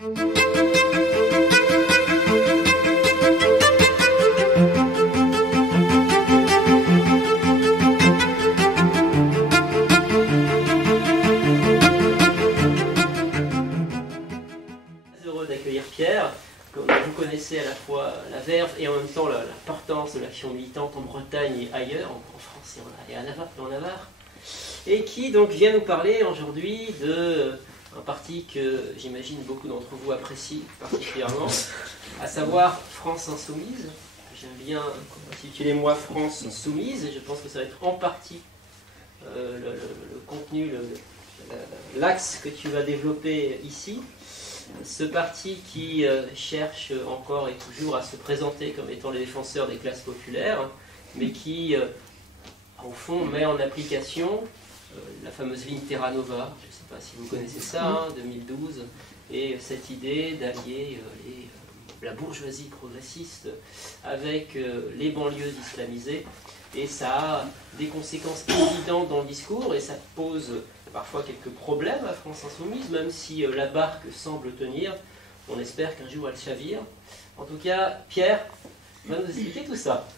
Heureux d'accueillir Pierre. Vous connaissez à la fois la verve et en même temps l'importance de l'action militante en Bretagne et ailleurs, en France et en Navarre, et qui donc vient nous parler aujourd'hui d'un parti que j'imagine beaucoup d'entre vous apprécient particulièrement, à savoir France Insoumise. J'aime bien intituler moi France Soumise, et je pense que ça va être en partie le contenu, l'axe que tu vas développer ici. Ce parti qui cherche encore et toujours à se présenter comme étant les défenseurs des classes populaires, mais qui, au fond, met en application la fameuse ligne Terra Nova, je ne sais pas si vous connaissez ça, 2012, et cette idée d'allier la bourgeoisie progressiste avec les banlieues islamisées. Et ça a des conséquences évidentes dans le discours, et ça pose parfois quelques problèmes à France Insoumise, même si la barque semble tenir. On espère qu'un jour elle chavire. En tout cas, Pierre va nous expliquer tout ça.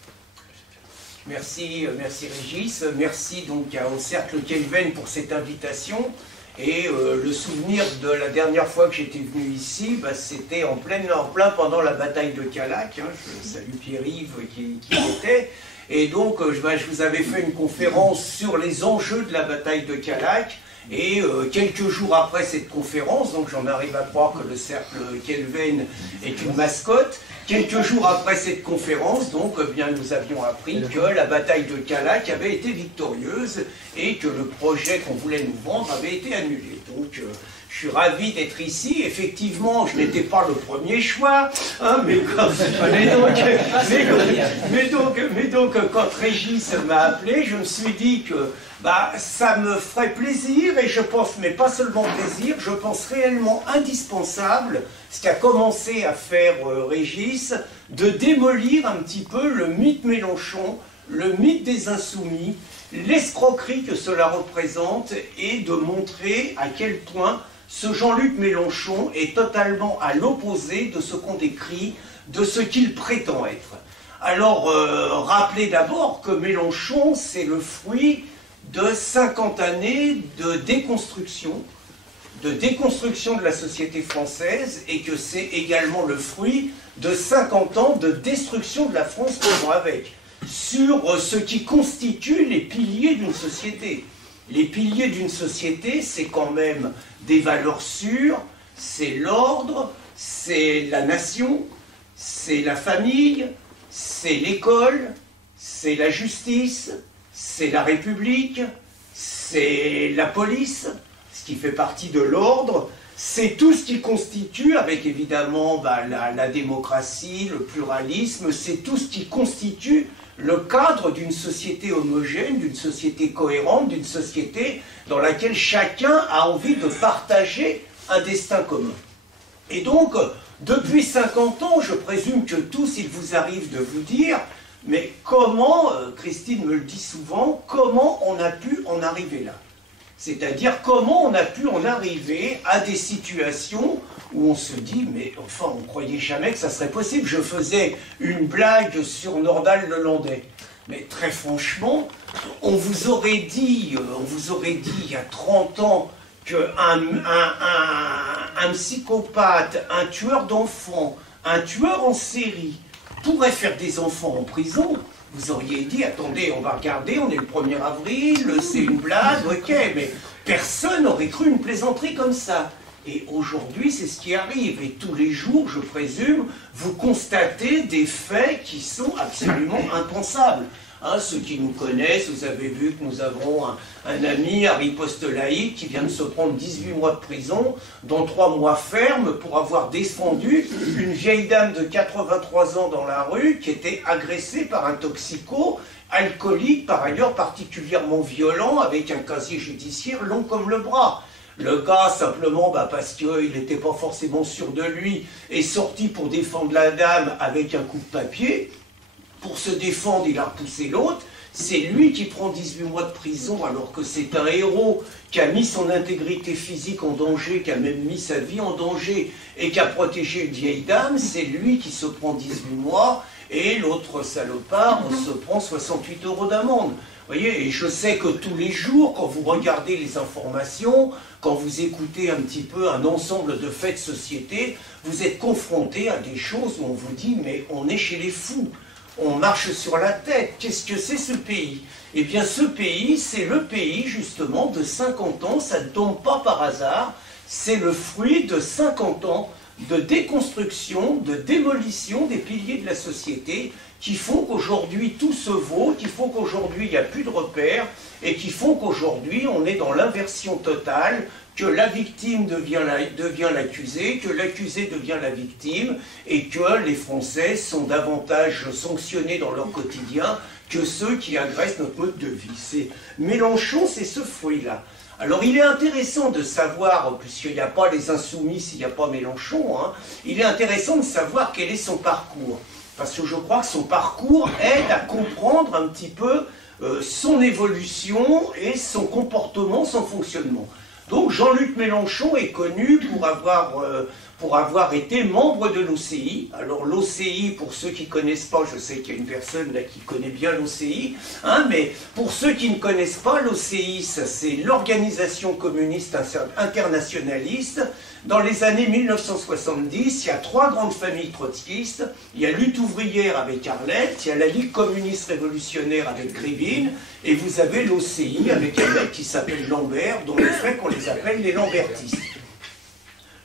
Merci Régis, merci donc au Cercle Kelven pour cette invitation. Et le souvenir de la dernière fois que j'étais venu ici, c'était en plein pendant la bataille de Callac. Je salue Pierre-Yves qui y était. Et donc, je vous avais fait une conférence sur les enjeux de la bataille de Callac. Et quelques jours après cette conférence, donc j'en arrive à croire que le Cercle Kelven est une mascotte, quelques jours après cette conférence, donc, bien, nous avions appris que la bataille de Callac avait été victorieuse et que le projet qu'on voulait nous vendre avait été annulé. Donc, je suis ravi d'être ici. Effectivement, je n'étais pas le premier choix, hein, mais donc, quand Régis m'a appelé, je me suis dit que ça me ferait plaisir, et je pense, mais pas seulement plaisir, je pense réellement indispensable, ce qu'a commencé à faire Régis, de démolir un petit peu le mythe Mélenchon, le mythe des Insoumis, l'escroquerie que cela représente, et de montrer à quel point ce Jean-Luc Mélenchon est totalement à l'opposé de ce qu'on décrit, de ce qu'il prétend être. Alors, rappelez d'abord que Mélenchon, c'est le fruit de 50 années de déconstruction de la société française, et que c'est également le fruit de 50 ans de destruction de la France qu'on va avec, sur ce qui constitue les piliers d'une société. Les piliers d'une société, c'est quand même des valeurs sûres, c'est l'ordre, c'est la nation, c'est la famille, c'est l'école, c'est la justice, c'est la République, c'est la police, ce qui fait partie de l'ordre, c'est tout ce qui constitue, avec évidemment la démocratie, le pluralisme, c'est tout ce qui constitue le cadre d'une société homogène, d'une société cohérente, d'une société dans laquelle chacun a envie de partager un destin commun. Et donc, depuis 50 ans, je présume que tous, il vous arrive de vous dire, mais comment, Christine me le dit souvent, comment on a pu en arriver là? C'est-à-dire comment on a pu en arriver à des situations où on se dit, mais enfin, on ne croyait jamais que ça serait possible. Je faisais une blague sur Nordal Lelandais. Mais très franchement, on vous aurait dit il y a 30 ans qu'un psychopathe, un tueur d'enfants, un tueur en série pourrait faire des enfants en prison. Vous auriez dit, attendez, on va regarder, on est le 1er avril, c'est une blague, ok, mais personne n'aurait cru une plaisanterie comme ça. Et aujourd'hui, c'est ce qui arrive. Et tous les jours, je présume, vous constatez des faits qui sont absolument impensables. Hein, ceux qui nous connaissent, vous avez vu que nous avons un ami, Harry Postelaï, qui vient de se prendre 18 mois de prison, dont 3 mois ferme, pour avoir défendu une vieille dame de 83 ans dans la rue, qui était agressée par un toxico, alcoolique, par ailleurs particulièrement violent, avec un casier judiciaire long comme le bras. Le gars, simplement, parce qu'il n'était pas forcément sûr de lui, est sorti pour défendre la dame avec un coup de papier. Pour se défendre, il a repoussé l'autre, c'est lui qui prend 18 mois de prison alors que c'est un héros qui a mis son intégrité physique en danger, qui a même mis sa vie en danger et qui a protégé une vieille dame, c'est lui qui se prend 18 mois et l'autre salopard se prend 68 € d'amende. Vous voyez, et je sais que tous les jours, quand vous regardez les informations, quand vous écoutez un petit peu un ensemble de faits de société, vous êtes confronté à des choses où on vous dit « mais on est chez les fous, on marche sur la tête, qu'est-ce que c'est ce pays ?» Eh bien ce pays, c'est le pays justement de 50 ans, ça ne tombe pas par hasard, c'est le fruit de 50 ans de déconstruction, de démolition des piliers de la société qui font qu'aujourd'hui tout se vaut, qui font qu'aujourd'hui il n'y a plus de repères et qui font qu'aujourd'hui on est dans l'inversion totale, que la victime devient l'accusé, que l'accusé devient la victime et que les Français sont davantage sanctionnés dans leur quotidien que ceux qui agressent notre mode de vie. Mélenchon, c'est ce fruit-là. Alors il est intéressant de savoir, puisqu'il n'y a pas les Insoumis s'il n'y a pas Mélenchon, hein, il est intéressant de savoir quel est son parcours. Parce que je crois que son parcours aide à comprendre un petit peu son évolution et son comportement, son fonctionnement. Donc Jean-Luc Mélenchon est connu pour avoir été membre de l'OCI. Alors l'OCI, pour ceux qui ne connaissent pas, je sais qu'il y a une personne là qui connaît bien l'OCI, hein, mais pour ceux qui ne connaissent pas, l'OCI, c'est l'Organisation communiste internationaliste. Dans les années 1970, il y a 3 grandes familles trotskistes. Il y a Lutte ouvrière avec Arlette, il y a la Ligue communiste révolutionnaire avec Grivine, et vous avez l'OCI avec un mec qui s'appelle Lambert, dont le fait qu'on les appelle les Lambertistes.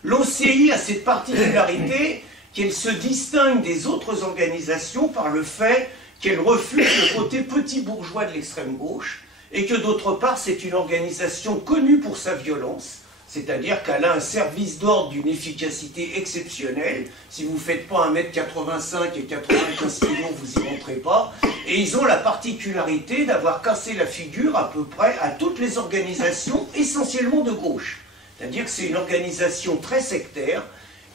L'OCI a cette particularité qu'elle se distingue des autres organisations par le fait qu'elle refuse le côté petit bourgeois de l'extrême gauche, et que d'autre part c'est une organisation connue pour sa violence. C'est-à-dire qu'elle a un service d'ordre d'une efficacité exceptionnelle. Si vous ne faites pas 1,85 m et 95 kg, vous n'y rentrez pas. Et ils ont la particularité d'avoir cassé la figure à peu près à toutes les organisations, essentiellement de gauche. C'est-à-dire que c'est une organisation très sectaire,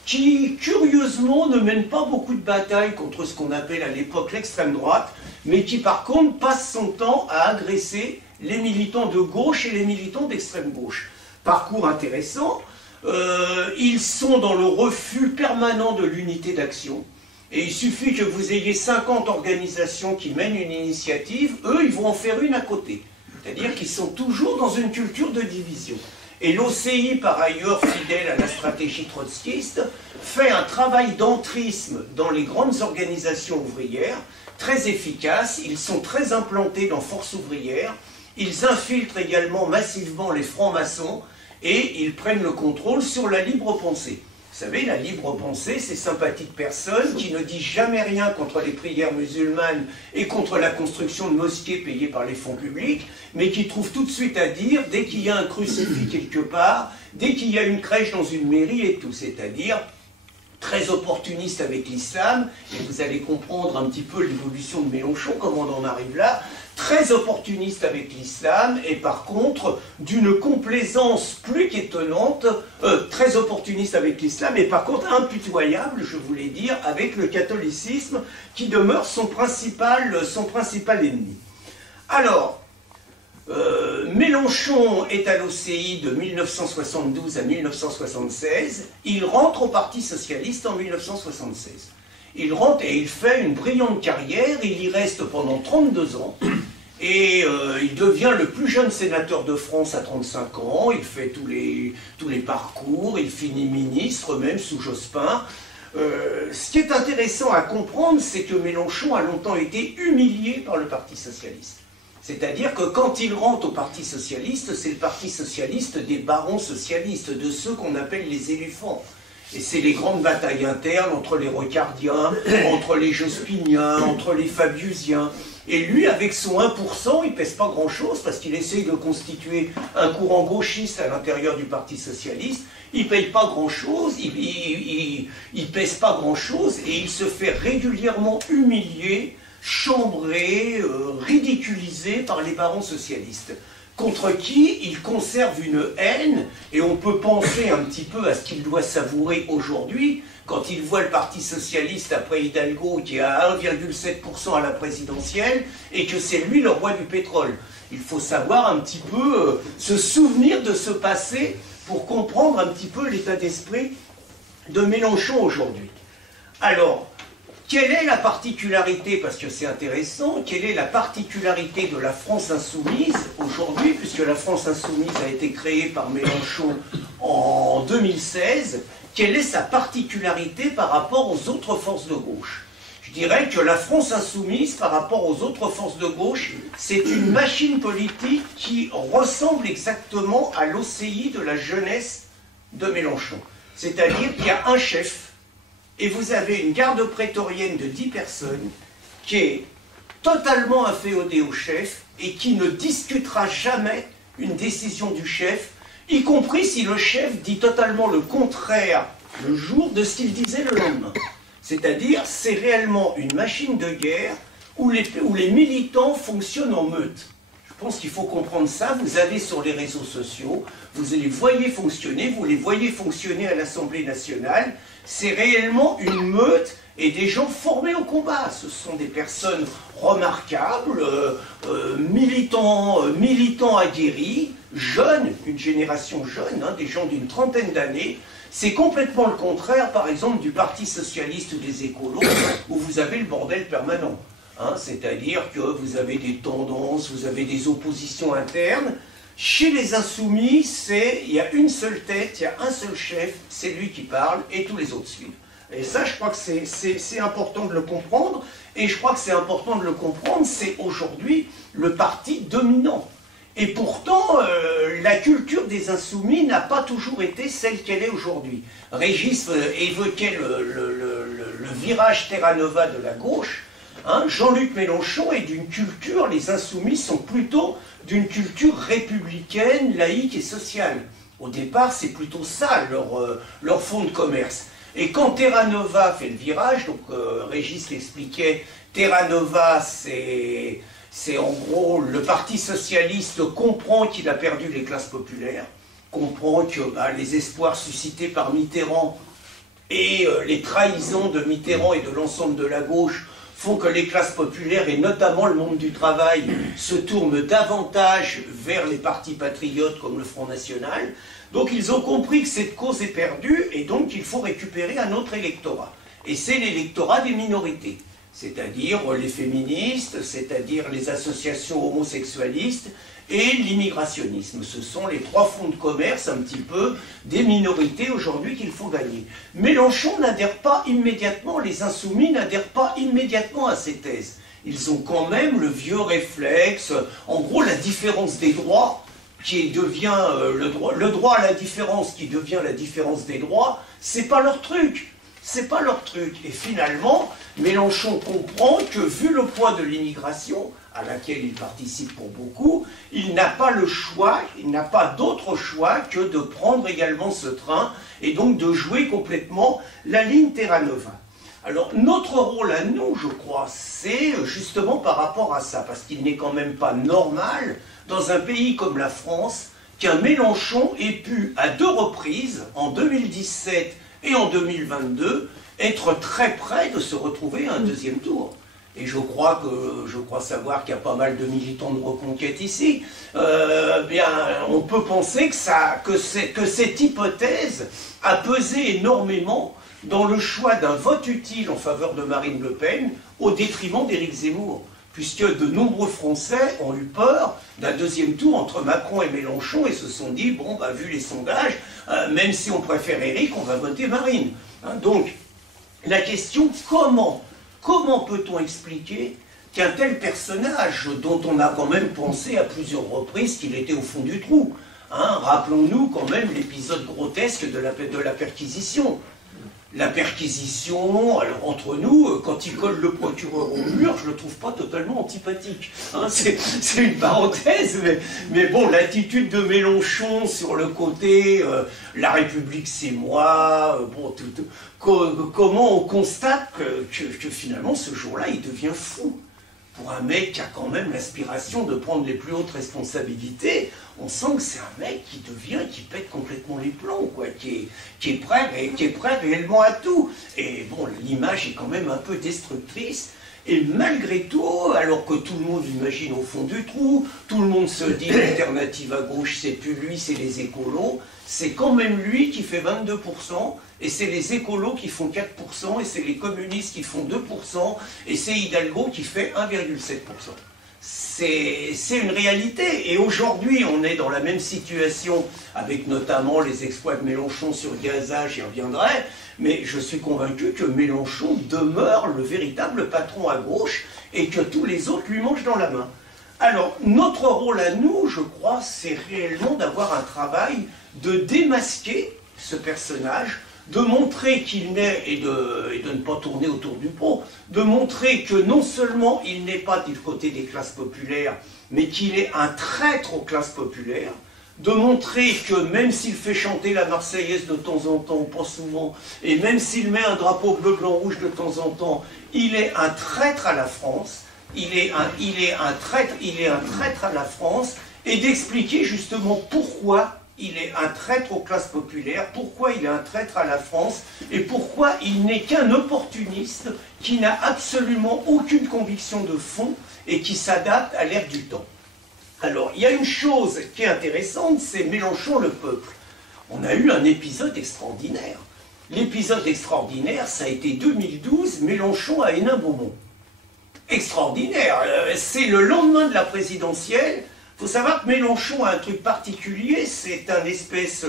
qui, curieusement, ne mène pas beaucoup de batailles contre ce qu'on appelle à l'époque l'extrême droite, mais qui, par contre, passe son temps à agresser les militants de gauche et les militants d'extrême gauche. Parcours intéressant, ils sont dans le refus permanent de l'unité d'action, et il suffit que vous ayez 50 organisations qui mènent une initiative, eux ils vont en faire une à côté, c'est-à-dire qu'ils sont toujours dans une culture de division. Et l'OCI, par ailleurs fidèle à la stratégie trotskiste, fait un travail d'entrisme dans les grandes organisations ouvrières, très efficace, ils sont très implantés dans Force ouvrière, ils infiltrent également massivement les francs-maçons et ils prennent le contrôle sur la libre pensée. Vous savez, la libre pensée, ces sympathiques personnes qui ne disent jamais rien contre les prières musulmanes et contre la construction de mosquées payées par les fonds publics, mais qui trouvent tout de suite à dire dès qu'il y a un crucifix quelque part, dès qu'il y a une crèche dans une mairie et tout, c'est-à-dire très opportuniste avec l'islam, et vous allez comprendre un petit peu l'évolution de Mélenchon, comment on en arrive là, très opportuniste avec l'islam, et par contre, d'une complaisance plus qu'étonnante, très opportuniste avec l'islam, et par contre impitoyable, je voulais dire, avec le catholicisme, qui demeure son principal ennemi. Alors, Mélenchon est à l'OCI de 1972 à 1976, il rentre au Parti Socialiste en 1976. Il rentre et il fait une brillante carrière, il y reste pendant 32 ans, et il devient le plus jeune sénateur de France à 35 ans, il fait tous les parcours, il finit ministre, même sous Jospin. Ce qui est intéressant à comprendre, c'est que Mélenchon a longtemps été humilié par le Parti Socialiste. C'est-à-dire que quand il rentre au Parti Socialiste, c'est le Parti Socialiste des barons socialistes, de ceux qu'on appelle les éléphants. Et c'est les grandes batailles internes entre les Ricardiens, entre les Jospiniens, entre les Fabiusiens. Et lui, avec son 1%, il pèse pas grand-chose, parce qu'il essaye de constituer un courant gauchiste à l'intérieur du Parti Socialiste. Il paye pas grand-chose, il pèse pas grand-chose, et il se fait régulièrement humilier, chambré, ridiculisé par les barons socialistes. contre qui il conserve une haine, et on peut penser un petit peu à ce qu'il doit savourer aujourd'hui, quand il voit le Parti Socialiste après Hidalgo qui est à 1,7% à la présidentielle, et que c'est lui le roi du pétrole. Il faut savoir un petit peu se souvenir de ce passé pour comprendre un petit peu l'état d'esprit de Mélenchon aujourd'hui. Alors, quelle est la particularité, parce que c'est intéressant, quelle est la particularité de la France insoumise aujourd'hui, puisque la France insoumise a été créée par Mélenchon en 2016, quelle est sa particularité par rapport aux autres forces de gauche? Je dirais que la France insoumise, par rapport aux autres forces de gauche, c'est une machine politique qui ressemble exactement à l'OCI de la jeunesse de Mélenchon. C'est-à-dire qu'il y a un chef, et vous avez une garde prétorienne de 10 personnes qui est totalement inféodée au chef et qui ne discutera jamais une décision du chef, y compris si le chef dit totalement le contraire le jour de ce qu'il disait le lendemain. C'est-à-dire, c'est réellement une machine de guerre où les militants fonctionnent en meute. Je pense qu'il faut comprendre ça. Vous avez sur les réseaux sociaux, vous les voyez fonctionner, vous les voyez fonctionner à l'Assemblée nationale. C'est réellement une meute et des gens formés au combat. Ce sont des personnes remarquables, militants aguerris, jeunes, une génération jeune, hein, des gens d'une trentaine d'années. C'est complètement le contraire, par exemple, du Parti Socialiste ou des écolos, où vous avez le bordel permanent. Hein, c'est-à-dire que vous avez des tendances, vous avez des oppositions internes. Chez les Insoumis, il y a une seule tête, il y a un seul chef, c'est lui qui parle, et tous les autres suivent. Et ça, je crois que c'est important de le comprendre, et je crois que c'est important de le comprendre, c'est aujourd'hui le parti dominant. Et pourtant, la culture des Insoumis n'a pas toujours été celle qu'elle est aujourd'hui. Régis évoquait le virage Terra Nova de la gauche. Hein, Jean-Luc Mélenchon est d'une culture, les Insoumis sont plutôt d'une culture républicaine, laïque et sociale. Au départ, c'est plutôt ça leur fond de commerce. Et quand Terra Nova fait le virage, donc Régis l'expliquait, Terra Nova, c'est en gros, le Parti Socialiste comprend qu'il a perdu les classes populaires, comprend que les espoirs suscités par Mitterrand et les trahisons de Mitterrand et de l'ensemble de la gauche font que les classes populaires, et notamment le monde du travail, se tournent davantage vers les partis patriotes comme le Front National. Donc ils ont compris que cette cause est perdue, et donc il faut récupérer un autre électorat. Et c'est l'électorat des minorités. C'est-à-dire les féministes, c'est-à-dire les associations homosexualistes et l'immigrationnisme. Ce sont les trois fonds de commerce un petit peu des minorités aujourd'hui qu'il faut gagner. Mélenchon n'adhère pas immédiatement, les Insoumis n'adhèrent pas immédiatement à ces thèses. Ils ont quand même le vieux réflexe, en gros la différence des droits qui devient le droit à la différence qui devient la différence des droits, c'est pas leur truc. C'est pas leur truc. Et finalement, Mélenchon comprend que, vu le poids de l'immigration, à laquelle il participe pour beaucoup, il n'a pas le choix, il n'a pas d'autre choix que de prendre également ce train et donc de jouer complètement la ligne Terra Nova. Alors, notre rôle à nous, je crois, c'est justement par rapport à ça, parce qu'il n'est quand même pas normal, dans un pays comme la France, qu'un Mélenchon ait pu, à 2 reprises, en 2017 et en 2022, être très près de se retrouver à un deuxième tour. Et je crois savoir qu'il y a pas mal de militants de Reconquête ici. Bien, on peut penser que cette hypothèse a pesé énormément dans le choix d'un vote utile en faveur de Marine Le Pen au détriment d'Éric Zemmour. Puisque de nombreux Français ont eu peur d'un deuxième tour entre Macron et Mélenchon et se sont dit, bon, bah, vu les sondages, même si on préfère Éric, on va voter Marine. Hein, donc, la question, comment peut-on expliquer qu'un tel personnage, dont on a quand même pensé à plusieurs reprises qu'il était au fond du trou, hein, rappelons-nous quand même l'épisode grotesque de la perquisition. La perquisition, alors entre nous, quand il colle le procureur au mur, je le trouve pas totalement antipathique. Hein, c'est une parenthèse, mais bon, l'attitude de Mélenchon sur le côté la République c'est moi, bon, comment on constate que finalement ce jour-là il devient fou. pour un mec qui a quand même l'aspiration de prendre les plus hautes responsabilités, on sent que c'est un mec qui pète complètement les plombs, quoi, qui est prêt réellement à tout. Et bon, l'image est quand même un peu destructrice. Et malgré tout, alors que tout le monde imagine au fond du trou, tout le monde se dit l'alternative à gauche, c'est plus lui, c'est les écolos, c'est quand même lui qui fait 22%, et c'est les écolos qui font 4%, et c'est les communistes qui font 2%, et c'est Hidalgo qui fait 1,7%. C'est une réalité, et aujourd'hui on est dans la même situation, avec notamment les exploits de Mélenchon sur Gaza, j'y reviendrai, mais je suis convaincu que Mélenchon demeure le véritable patron à gauche, et que tous les autres lui mangent dans la main. Alors, notre rôle à nous, je crois, c'est réellement d'avoir un travail de démasquer ce personnage, de montrer qu'il n'est, et de ne pas tourner autour du pot, de montrer que non seulement il n'est pas du côté des classes populaires, mais qu'il est un traître aux classes populaires, de montrer que même s'il fait chanter la Marseillaise de temps en temps, pas souvent, et même s'il met un drapeau bleu, blanc, rouge de temps en temps, il est un traître à la France, il est un traître à la France, et d'expliquer justement pourquoi il est un traître aux classes populaires, pourquoi il est un traître à la France, et pourquoi il n'est qu'un opportuniste qui n'a absolument aucune conviction de fond et qui s'adapte à l'ère du temps. Alors, il y a une chose qui est intéressante, c'est Mélenchon le peuple. On a eu un épisode extraordinaire. L'épisode extraordinaire, ça a été 2012, Mélenchon à Hénin-Beaumont. Extraordinaire, c'est le lendemain de la présidentielle. Il faut savoir que Mélenchon a un truc particulier, c'est un espèce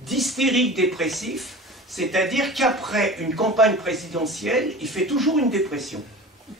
d'hystérique dépressif, c'est-à-dire qu'après une campagne présidentielle, il fait toujours une dépression.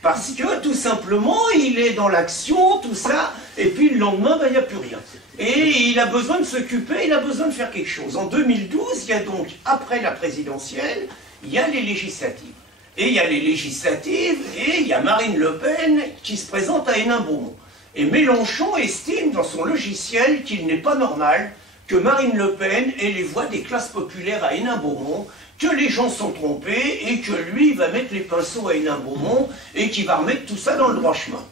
Parce que, tout simplement, il est dans l'action, tout ça, et puis le lendemain, ben, il n'y a plus rien. Et il a besoin de s'occuper, il a besoin de faire quelque chose. En 2012, il y a donc, après la présidentielle, il y a les législatives. Et il y a les législatives, et il y a Marine Le Pen qui se présente à Hénin-Beaumont. Et Mélenchon estime dans son logiciel qu'il n'est pas normal que Marine Le Pen ait les voix des classes populaires à Hénin-Beaumont, que les gens sont trompés et que lui va mettre les pinceaux à Hénin-Beaumont et qu'il va remettre tout ça dans le droit chemin.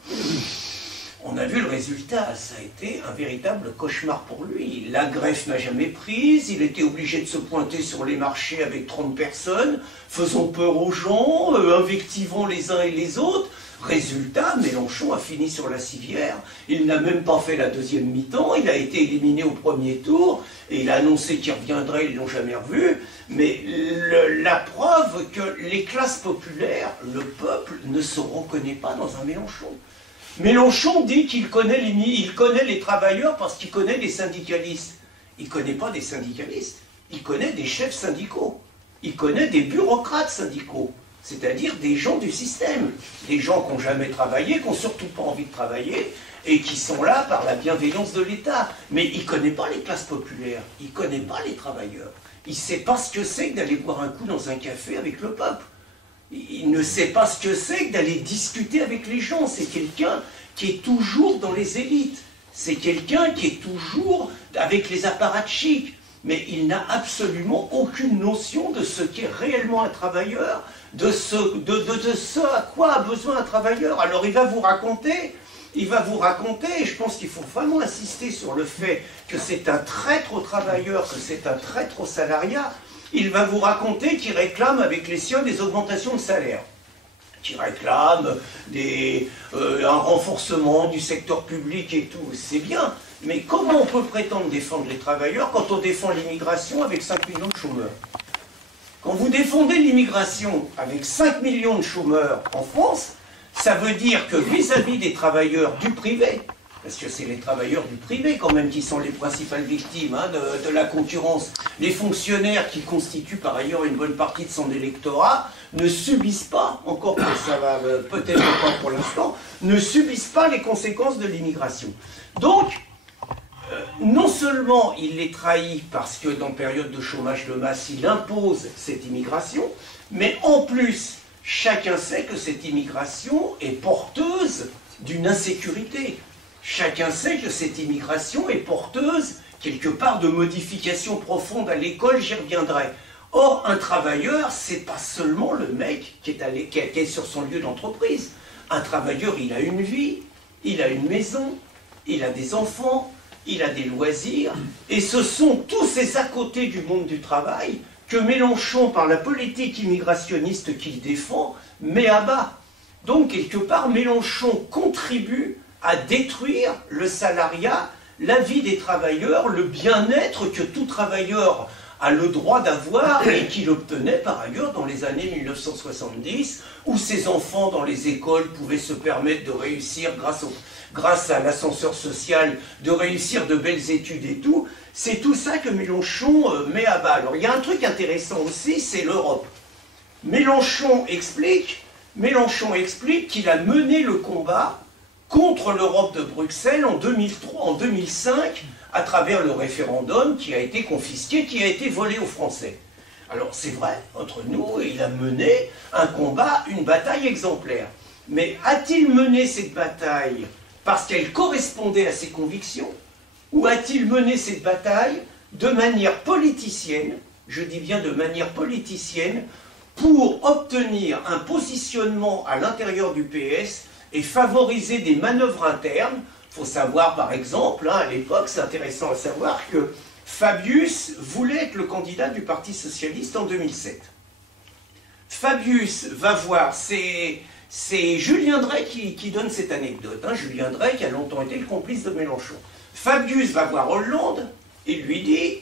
On a vu le résultat, ça a été un véritable cauchemar pour lui. La greffe n'a jamais prise, il était obligé de se pointer sur les marchés avec 30 personnes, faisant peur aux gens, invectivant les uns et les autres. Résultat, Mélenchon a fini sur la civière, il n'a même pas fait la deuxième mi-temps, il a été éliminé au premier tour, et il a annoncé qu'il reviendrait, ils ne l'ont jamais revu, mais la preuve que les classes populaires, le peuple, ne se reconnaît pas dans un Mélenchon. Mélenchon dit qu'il connaît les travailleurs parce qu'il connaît les syndicalistes. Il ne connaît pas des syndicalistes, il connaît des chefs syndicaux, il connaît des bureaucrates syndicaux. C'est-à-dire des gens du système, des gens qui n'ont jamais travaillé, qui n'ont surtout pas envie de travailler, et qui sont là par la bienveillance de l'État. Mais il ne connaît pas les classes populaires, il ne connaît pas les travailleurs. Il ne sait pas ce que c'est que d'aller boire un coup dans un café avec le peuple. Il ne sait pas ce que c'est que d'aller discuter avec les gens. C'est quelqu'un qui est toujours dans les élites. C'est quelqu'un qui est toujours avec les apparatchiks. Mais il n'a absolument aucune notion de ce qu'est réellement un travailleur, de ce à quoi a besoin un travailleur. Alors il va vous raconter, et je pense qu'il faut vraiment insister sur le fait que c'est un traître aux travailleurs, que c'est un traître au salariat. Il va vous raconter qu'il réclame avec les siens des augmentations de salaire, qui réclame un renforcement du secteur public et tout, c'est bien. Mais comment on peut prétendre défendre les travailleurs quand on défend l'immigration avec 5 millions de chômeurs? Quand vous défendez l'immigration avec 5 millions de chômeurs en France, ça veut dire que vis-à-vis des travailleurs du privé, parce que c'est les travailleurs du privé quand même qui sont les principales victimes de la concurrence, les fonctionnaires qui constituent par ailleurs une bonne partie de son électorat, ne subissent pas, encore que ça va peut-être pas pour l'instant, ne subissent pas les conséquences de l'immigration. Donc, non seulement il les trahit parce que dans période de chômage de masse, il impose cette immigration, mais en plus, chacun sait que cette immigration est porteuse d'une insécurité. Chacun sait que cette immigration est porteuse, quelque part, de modifications profondes à l'école, j'y reviendrai. Or, un travailleur, c'est pas seulement le mec qui est sur son lieu d'entreprise. Un travailleur, il a une vie, il a une maison, il a des enfants, il a des loisirs, et ce sont tous ces à côté du monde du travail que Mélenchon, par la politique immigrationniste qu'il défend, met à bas. Donc, quelque part, Mélenchon contribue à détruire le salariat, la vie des travailleurs, le bien-être que tout travailleur a le droit d'avoir et qu'il obtenait par ailleurs dans les années 1970, où ses enfants dans les écoles pouvaient se permettre de réussir grâce à l'ascenseur social, de réussir de belles études et tout. C'est tout ça que Mélenchon met à bas. Alors il y a un truc intéressant aussi, c'est l'Europe. Mélenchon explique qu'il a mené le combat contre l'Europe de Bruxelles en 2003, en 2005, à travers le référendum qui a été confisqué, qui a été volé aux Français. Alors c'est vrai, entre nous, il a mené un combat, une bataille exemplaire. Mais a-t-il mené cette bataille parce qu'elle correspondait à ses convictions, ou a-t-il mené cette bataille de manière politicienne, je dis bien de manière politicienne, pour obtenir un positionnement à l'intérieur du PS et favoriser des manœuvres internes? Il faut savoir par exemple, à l'époque, c'est intéressant à savoir que Fabius voulait être le candidat du Parti Socialiste en 2007. Fabius va voir, c'est Julien Drey qui donne cette anecdote. Hein. Julien Drey qui a longtemps été le complice de Mélenchon. Fabius va voir Hollande et lui dit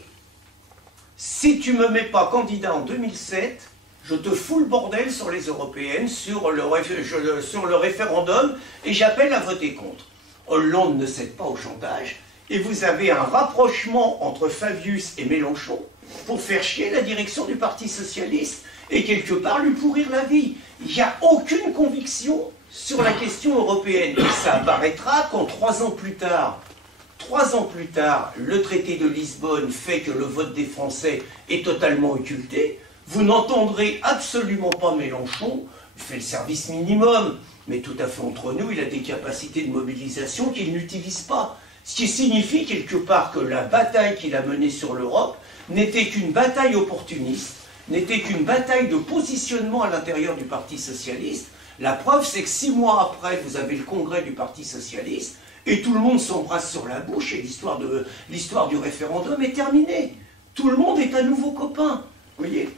« Si tu ne me mets pas candidat en 2007, je te fous le bordel sur les européennes, sur le référendum, et j'appelle à voter contre. » Hollande ne cède pas au chantage, et vous avez un rapprochement entre Fabius et Mélenchon pour faire chier la direction du Parti Socialiste et quelque part lui pourrir la vie. Il n'y a aucune conviction sur la question européenne. Et ça apparaîtra quand 3 ans plus tard, le traité de Lisbonne fait que le vote des Français est totalement occulté. Vous n'entendrez absolument pas Mélenchon, il fait le service minimum, mais tout à fait entre nous, il a des capacités de mobilisation qu'il n'utilise pas. Ce qui signifie quelque part que la bataille qu'il a menée sur l'Europe n'était qu'une bataille opportuniste, n'était qu'une bataille de positionnement à l'intérieur du Parti Socialiste. La preuve, c'est que 6 mois après, vous avez le congrès du Parti Socialiste, et tout le monde s'embrasse sur la bouche, et l'histoire du référendum est terminée. Tout le monde est à nouveau copain, vous voyez.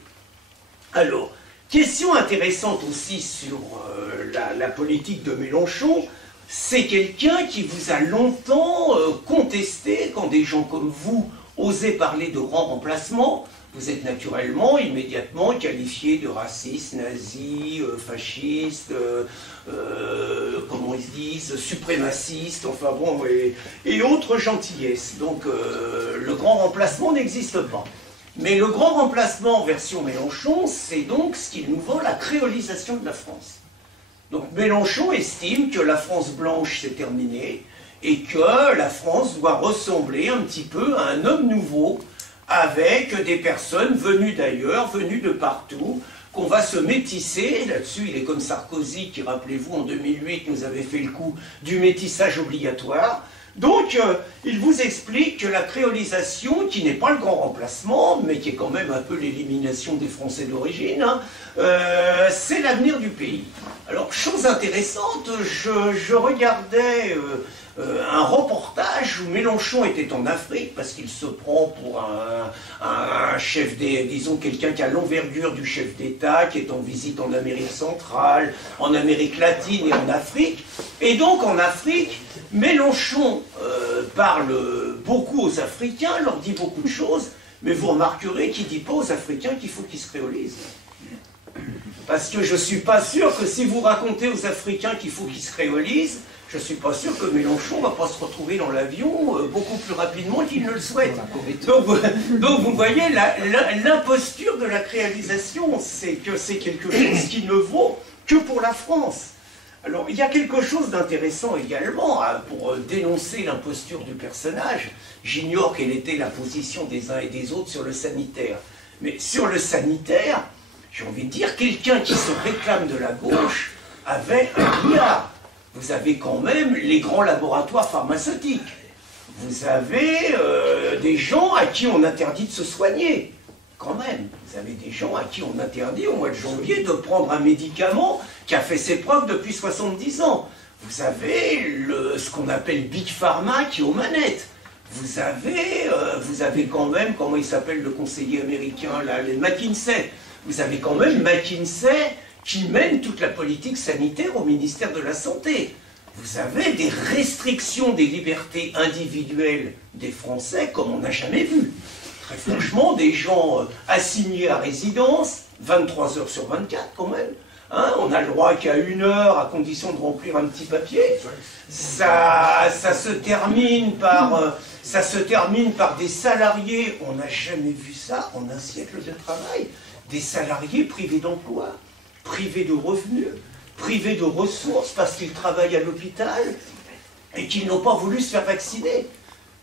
Alors, question intéressante aussi sur la politique de Mélenchon, c'est quelqu'un qui vous a longtemps contesté quand des gens comme vous osaient parler de grand remplacement. Vous êtes naturellement, immédiatement qualifié de raciste, nazi, fasciste, comment ils se disent, suprémaciste, enfin bon, et autres gentillesses. Donc le grand remplacement n'existe pas. Mais le grand remplacement en version Mélenchon, c'est donc ce qu'il nous vend, la créolisation de la France. Donc Mélenchon estime que la France blanche c'est terminé et que la France doit ressembler un petit peu à un homme nouveau avec des personnes venues d'ailleurs, venues de partout, qu'on va se métisser. Là-dessus, il est comme Sarkozy qui, rappelez-vous, en 2008 nous avait fait le coup du métissage obligatoire. Donc, il vous explique que la créolisation, qui n'est pas le grand remplacement, mais qui est quand même un peu l'élimination des Français d'origine, hein, c'est l'avenir du pays. Alors, chose intéressante, je regardais un reportage où Mélenchon était en Afrique, parce qu'il se prend pour un chef disons quelqu'un qui a l'envergure du chef d'État, qui est en visite en Amérique centrale, en Amérique latine et en Afrique. Et donc, en Afrique, Mélenchon parle beaucoup aux Africains, leur dit beaucoup de choses, mais vous remarquerez qu'il ne dit pas aux Africains qu'il faut qu'ils se créolisent. Parce que je ne suis pas sûr que si vous racontez aux Africains qu'il faut qu'ils se créolisent, je ne suis pas sûr que Mélenchon ne va pas se retrouver dans l'avion beaucoup plus rapidement qu'il ne le souhaite. Donc vous voyez, l'imposture de la créolisation, c'est que c'est quelque chose qui ne vaut que pour la France. Alors, il y a quelque chose d'intéressant également pour dénoncer l'imposture du personnage. J'ignore quelle était la position des uns et des autres sur le sanitaire. Mais sur le sanitaire, j'ai envie de dire, quelqu'un qui se réclame de la gauche avait un milliard. Vous avez quand même les grands laboratoires pharmaceutiques. Vous avez des gens à qui on interdit de se soigner. quand même, vous avez des gens à qui on interdit au mois de janvier de prendre un médicament qui a fait ses preuves depuis 70 ans. Vous avez ce qu'on appelle Big Pharma qui est aux manettes. Vous avez quand même, comment il s'appelle le conseiller américain, là, les McKinsey. Vous avez quand même McKinsey qui mène toute la politique sanitaire au ministère de la Santé. Vous avez des restrictions des libertés individuelles des Français comme on n'a jamais vu. Très franchement, des gens assignés à résidence, 23 heures sur 24 quand même. Hein, on a le droit qu'à 1 heure, à condition de remplir un petit papier. Ça se termine par des salariés, on n'a jamais vu ça en un siècle de travail. Des salariés privés d'emploi, privés de revenus, privés de ressources parce qu'ils travaillent à l'hôpital et qu'ils n'ont pas voulu se faire vacciner.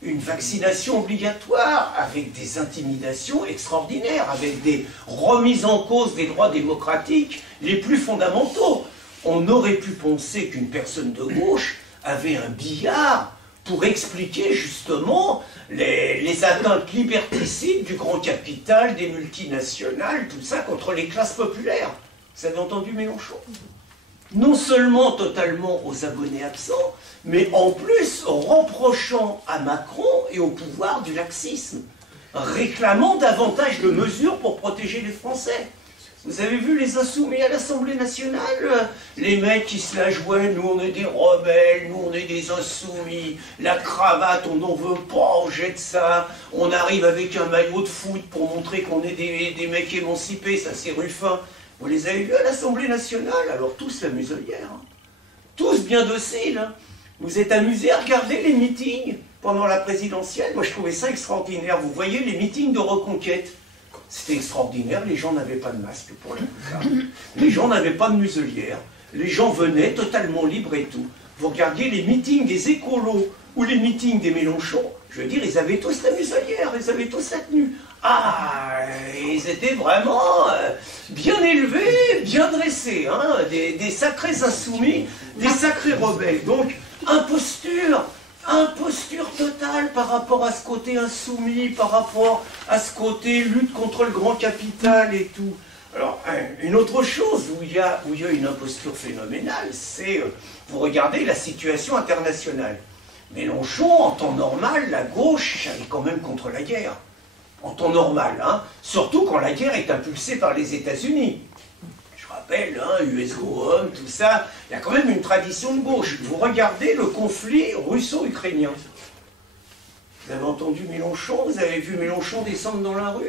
Une vaccination obligatoire avec des intimidations extraordinaires, avec des remises en cause des droits démocratiques les plus fondamentaux. On aurait pu penser qu'une personne de gauche avait un billard pour expliquer justement les atteintes liberticides du grand capital, des multinationales, tout ça contre les classes populaires. Vous avez entendu Mélenchon? Non seulement totalement aux abonnés absents, mais en plus reprochant à Macron et au pouvoir du laxisme, réclamant davantage de mesures pour protéger les Français. Vous avez vu les insoumis à l'Assemblée nationale? Les mecs qui se la jouaient, nous on est des rebelles, nous on est des insoumis, la cravate on n'en veut pas, on jette ça, on arrive avec un maillot de foot pour montrer qu'on est des mecs émancipés, ça c'est Ruffin. Vous les avez vus à l'Assemblée nationale? Alors tous la muselière, hein. Tous bien dociles. Hein. Vous êtes amusés à regarder les meetings pendant la présidentielle? Moi je trouvais ça extraordinaire. Vous voyez les meetings de reconquête? C'était extraordinaire, les gens n'avaient pas de masque pour la plupart. Les gens n'avaient pas de muselière. Les gens venaient totalement libres et tout. Vous regardiez les meetings des écolos ou les meetings des Mélenchon, je veux dire, ils avaient tous la muselière, ils avaient tous la tenue. Ah, ils étaient vraiment bien élevés, bien dressés, hein, des sacrés insoumis, des sacrés rebelles. Donc, imposture totale par rapport à ce côté insoumis, par rapport à ce côté lutte contre le grand capital et tout. Alors, une autre chose où il y a une imposture phénoménale, c'est, vous regardez la situation internationale. Mélenchon, en temps normal, la gauche allait quand même contre la guerre. En temps normal, hein, surtout quand la guerre est impulsée par les États-Unis. Je rappelle, hein, US Go Home, tout ça, il y a quand même une tradition de gauche. Vous regardez le conflit russo-ukrainien. Vous avez entendu Mélenchon? Vous avez vu Mélenchon descendre dans la rue?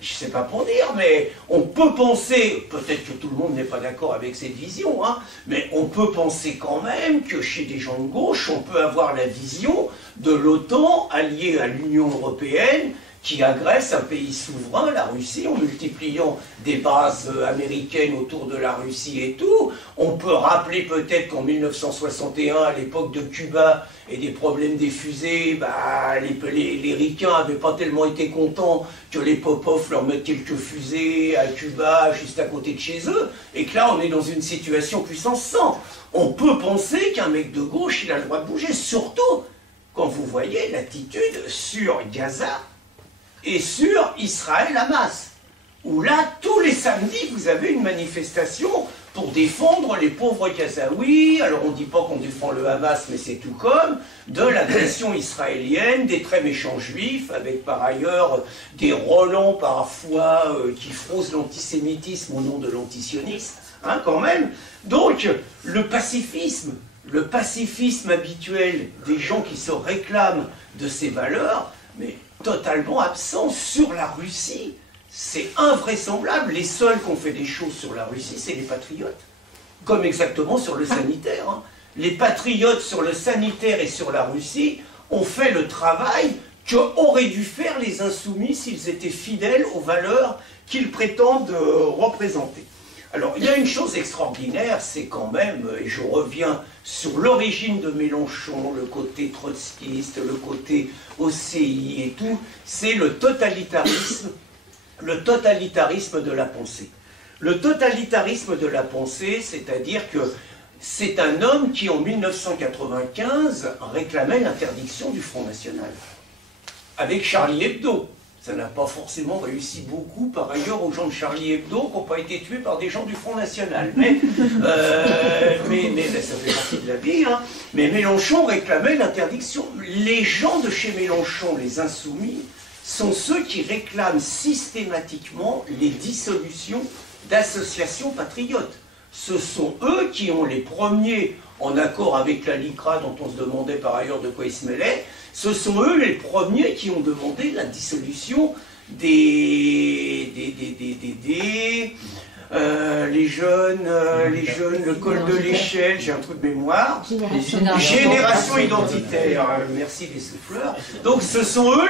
Je ne sais pas pour dire, mais on peut penser, peut-être que tout le monde n'est pas d'accord avec cette vision, hein, mais on peut penser quand même que chez des gens de gauche, on peut avoir la vision de l'OTAN alliée à l'Union européenne qui agresse un pays souverain, la Russie, en multipliant des bases américaines autour de la Russie et tout. On peut rappeler peut-être qu'en 1961, à l'époque de Cuba et des problèmes des fusées, bah, les ricains n'avaient pas tellement été contents que les Popov leur mettent quelques fusées à Cuba, juste à côté de chez eux, et que là, on est dans une situation puissance 100. On peut penser qu'un mec de gauche, il a le droit de bouger, surtout quand vous voyez l'attitude sur Gaza, et sur Israël-Hamas, où là, tous les samedis, vous avez une manifestation pour défendre les pauvres Gazaouis. Alors on ne dit pas qu'on défend le Hamas, mais c'est tout comme, de l'agression israélienne, des très méchants juifs, avec par ailleurs des relents parfois qui froissent l'antisémitisme au nom de l'antisionisme, hein, quand même. Donc, le pacifisme habituel des gens qui se réclament de ces valeurs, mais totalement absent sur la Russie. C'est invraisemblable. Les seuls qui ont fait des choses sur la Russie, c'est les patriotes. Comme exactement sur le sanitaire. Hein. Les patriotes sur le sanitaire et sur la Russie ont fait le travail qu'auraient dû faire les insoumis s'ils étaient fidèles aux valeurs qu'ils prétendent représenter. Alors, il y a une chose extraordinaire, c'est quand même, et je reviens sur l'origine de Mélenchon, le côté trotskiste, le côté OCI et tout, c'est le totalitarisme de la pensée. Le totalitarisme de la pensée, c'est-à-dire que c'est un homme qui, en 1995, réclamait l'interdiction du Front National, avec Charlie Hebdo. Ça n'a pas forcément réussi beaucoup, par ailleurs, aux gens de Charlie Hebdo qui n'ont pas été tués par des gens du Front National. Mais ça fait partie de la vie. Hein. Mais Mélenchon réclamait l'interdiction. Les gens de chez Mélenchon, les insoumis, sont ceux qui réclament systématiquement les dissolutions d'associations patriotes. Ce sont eux qui ont les premiers, en accord avec la LICRA, dont on se demandait par ailleurs de quoi ils se mêlaient, ce sont eux les premiers qui ont demandé la dissolution les jeunes, le col de l'échelle, j'ai un trou de mémoire, génération identitaire, merci les souffleurs. Donc ce sont eux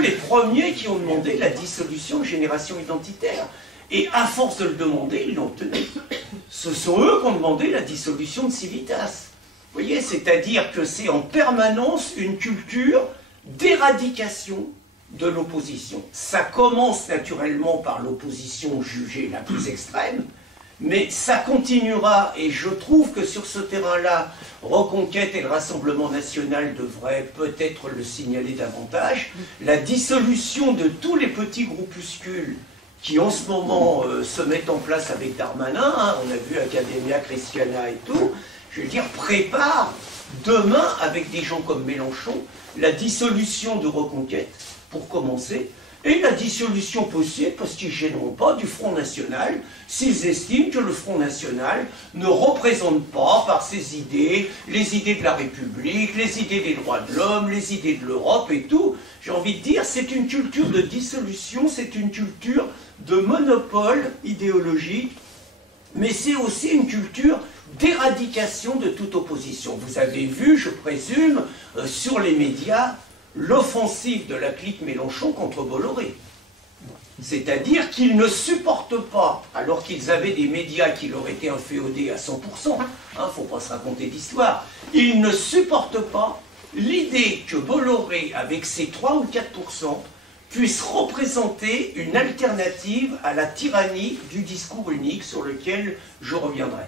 les premiers qui ont demandé la dissolution de génération identitaire. Et à force de le demander, ils l'ont obtenu. Ce sont eux qui ont demandé la dissolution de Civitas. Vous voyez, c'est-à-dire que c'est en permanence une culture d'éradication de l'opposition. Ça commence naturellement par l'opposition jugée la plus extrême, mais ça continuera, et je trouve que sur ce terrain-là, Reconquête et le Rassemblement national devraient peut-être le signaler davantage, la dissolution de tous les petits groupuscules qui en ce moment se mettent en place avec Darmanin, hein, on a vu Academia Christiana et tout, je veux dire, prépare demain, avec des gens comme Mélenchon, la dissolution de Reconquête, pour commencer, et la dissolution possible, parce qu'ils ne gêneront pas, du Front National, s'ils estiment que le Front National ne représente pas, par ses idées, les idées de la République, les idées des droits de l'homme, les idées de l'Europe et tout. J'ai envie de dire, c'est une culture de dissolution, c'est une culture de monopole idéologique, mais c'est aussi une culture d'éradication de toute opposition. Vous avez vu, je présume, sur les médias, l'offensive de la clique Mélenchon contre Bolloré. C'est-à-dire qu'ils ne supportent pas, alors qu'ils avaient des médias qui leur étaient inféodés à 100%, hein, faut pas se raconter d'histoire, ils ne supportent pas l'idée que Bolloré, avec ses 3 ou 4%, puisse représenter une alternative à la tyrannie du discours unique sur lequel je reviendrai.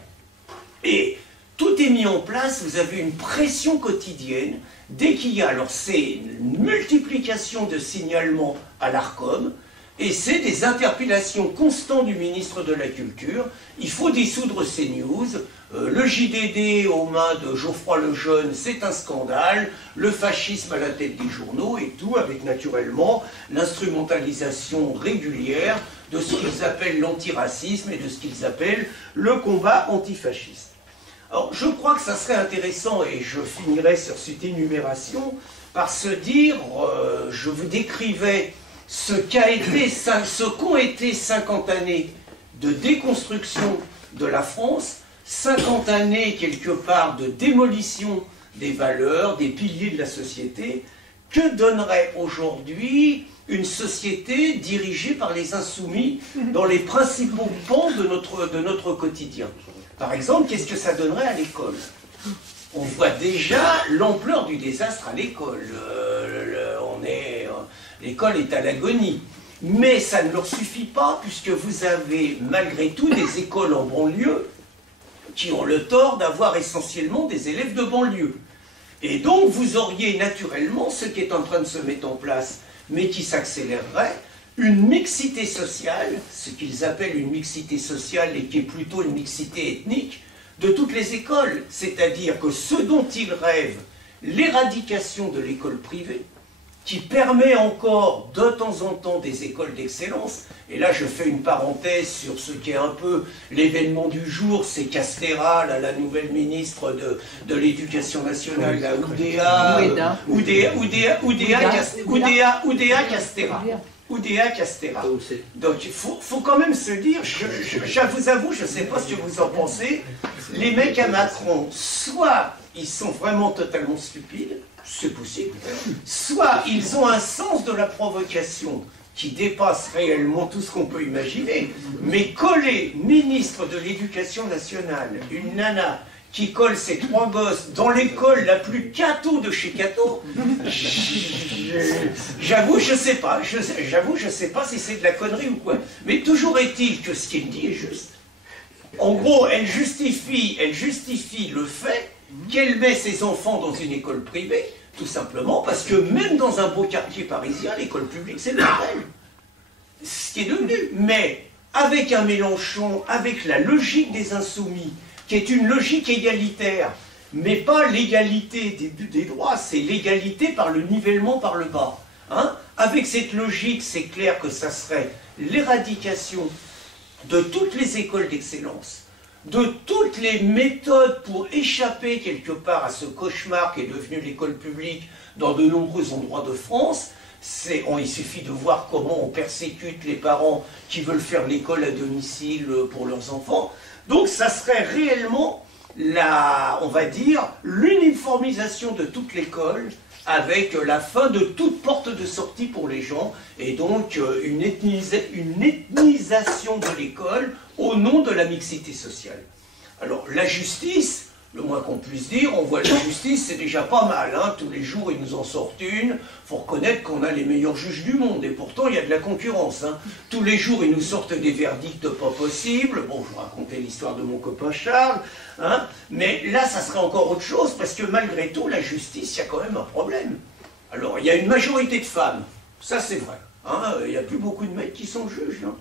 Et tout est mis en place, vous avez une pression quotidienne, dès qu'il y a, alors c'est une multiplication de signalements à l'ARCOM, et c'est des interpellations constantes du ministre de la Culture, il faut dissoudre CNews, le JDD aux mains de Geoffroy Lejeune, c'est un scandale, le fascisme à la tête des journaux et tout, avec naturellement l'instrumentalisation régulière de ce qu'ils appellent l'antiracisme et de ce qu'ils appellent le combat antifasciste. Alors je crois que ça serait intéressant, et je finirai sur cette énumération, par se dire, je vous décrivais ce qu'ont été 50 années de déconstruction de la France, 50 années quelque part de démolition des valeurs, des piliers de la société. Que donnerait aujourd'hui une société dirigée par les insoumis dans les principaux pans de notre quotidien? Par exemple, qu'est-ce que ça donnerait à l'école? On voit déjà l'ampleur du désastre à l'école. L'école est à l'agonie. Mais ça ne leur suffit pas, puisque vous avez malgré tout des écoles en banlieue qui ont le tort d'avoir essentiellement des élèves de banlieue. Et donc vous auriez naturellement ce qui est en train de se mettre en place, mais qui s'accélérerait, une mixité sociale, ce qu'ils appellent une mixité sociale et qui est plutôt une mixité ethnique, de toutes les écoles. C'est-à-dire que ce dont ils rêvent, l'éradication de l'école privée, qui permet encore de temps en temps des écoles d'excellence, et là je fais une parenthèse sur ce qui est un peu l'événement du jour, c'est Castéra, là, la nouvelle ministre de l'Éducation nationale, la Oudéa Castéra. Oudéa Castéra. Donc il faut quand même se dire, je vous avoue, je ne sais pas ce que vous en pensez, les mecs à Macron, soit ils sont vraiment totalement stupides, c'est possible, soit ils ont un sens de la provocation qui dépasse réellement tout ce qu'on peut imaginer, mais coller ministre de l'Éducation nationale, une nana qui colle ses 3 gosses dans l'école la plus cato de chez Cato, j'avoue, je sais pas si c'est de la connerie ou quoi, mais toujours est-il que ce qu'elle dit est juste. En gros, elle justifie le fait qu'elle met ses enfants dans une école privée Tout simplement parce que même dans un beau quartier parisien, l'école publique, c'est le bordel. Ce qui est devenu. Mais avec un Mélenchon, avec la logique des insoumis, qui est une logique égalitaire, mais pas l'égalité des droits, c'est l'égalité par le nivellement par le bas. Hein? Avec cette logique, c'est clair que ça serait l'éradication de toutes les écoles d'excellence, de toutes les méthodes pour échapper quelque part à ce cauchemar qui est devenu l'école publique dans de nombreux endroits de France. Il suffit de voir comment on persécute les parents qui veulent faire l'école à domicile pour leurs enfants. Donc ça serait réellement, on va dire, l'uniformisation de toute l'école avec la fin de toute porte de sortie pour les gens et donc une ethnisation de l'école au nom de la mixité sociale. Alors la justice, le moins qu'on puisse dire, on voit la justice, c'est déjà pas mal, hein. Tous les jours ils nous en sortent une, il faut reconnaître qu'on a les meilleurs juges du monde, et pourtant il y a de la concurrence, hein. Tous les jours ils nous sortent des verdicts pas possibles, bon je vous racontais l'histoire de mon copain Charles, hein. Mais là ça serait encore autre chose, parce que malgré tout, la justice, il y a quand même un problème. Alors il y a une majorité de femmes, ça c'est vrai, hein. Il n'y a plus beaucoup de mecs qui sont juges, hein.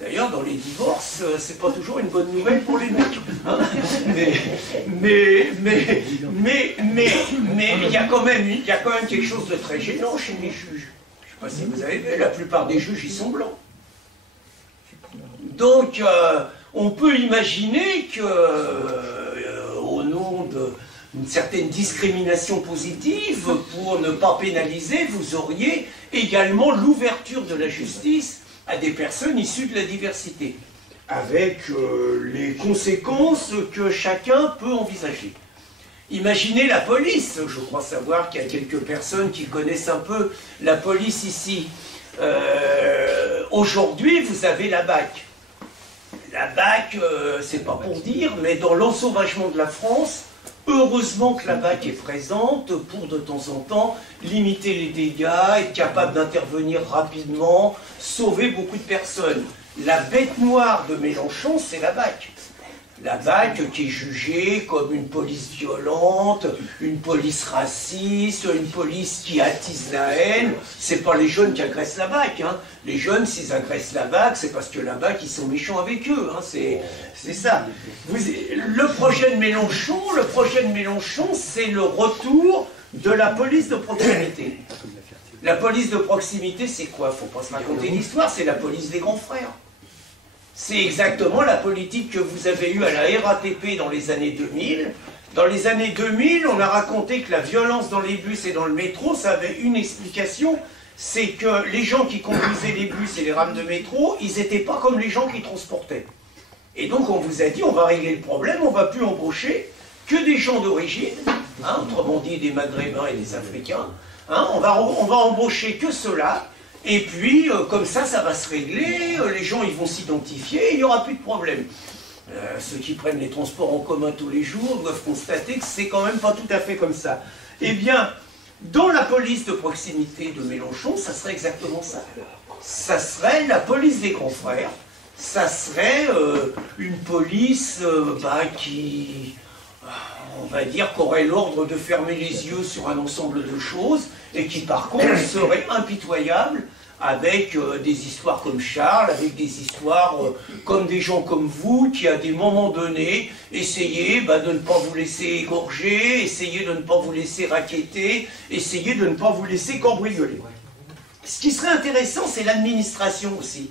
D'ailleurs, dans les divorces, c'est pas toujours une bonne nouvelle pour les mecs. Hein. Mais il y a quand même quelque chose de très gênant chez les juges. Je ne sais pas si vous avez vu, la plupart des juges, ils sont blancs. Donc, on peut imaginer que, au nom d'une certaine discrimination positive, pour ne pas pénaliser, vous auriez également l'ouverture de la justice à des personnes issues de la diversité, avec les conséquences que chacun peut envisager. Imaginez la police, je crois savoir qu'il y a quelques personnes qui connaissent un peu la police ici. Aujourd'hui, vous avez la BAC. La BAC, c'est pas pour dire, mais dans l'ensauvagement de la France, heureusement que la BAC est présente pour de temps en temps limiter les dégâts, être capable d'intervenir rapidement, sauver beaucoup de personnes. La bête noire de Mélenchon, c'est la BAC. La BAC qui est jugée comme une police violente, une police raciste, une police qui attise la haine. C'est pas les jeunes qui agressent la BAC. Hein. Les jeunes, s'ils agressent la BAC, c'est parce que la BAC, ils sont méchants avec eux. Hein. C'est ça. Le projet de Mélenchon, c'est le retour de la police de proximité. La police de proximité, c'est quoi? Faut pas se raconter l'histoire, c'est la police des grands frères. C'est exactement la politique que vous avez eue à la RATP dans les années 2000. Dans les années 2000, on a raconté que la violence dans les bus et dans le métro, ça avait une explication, c'est que les gens qui conduisaient les bus et les rames de métro, ils n'étaient pas comme les gens qui transportaient. Et donc on vous a dit, on va régler le problème, on ne va plus embaucher que des gens d'origine, hein, autrement dit des Maghrébins et des Africains, hein, on va embaucher que ceux-là. Et puis, comme ça va se régler, les gens ils vont s'identifier, il n'y aura plus de problème. Ceux qui prennent les transports en commun tous les jours doivent constater que c'est quand même pas tout à fait comme ça. Eh bien, dans la police de proximité de Mélenchon, ça serait exactement ça. Ça serait la police des grands frères, ça serait une police qui, on va dire, qu'aurait l'ordre de fermer les yeux sur un ensemble de choses, et qui par contre serait impitoyable avec des histoires comme Charles, avec des histoires comme des gens comme vous, qui à des moments donnés, essayez de ne pas vous laisser égorger, essayez de ne pas vous laisser raqueter, essayez de ne pas vous laisser cambrioler. Ce qui serait intéressant, c'est l'administration aussi.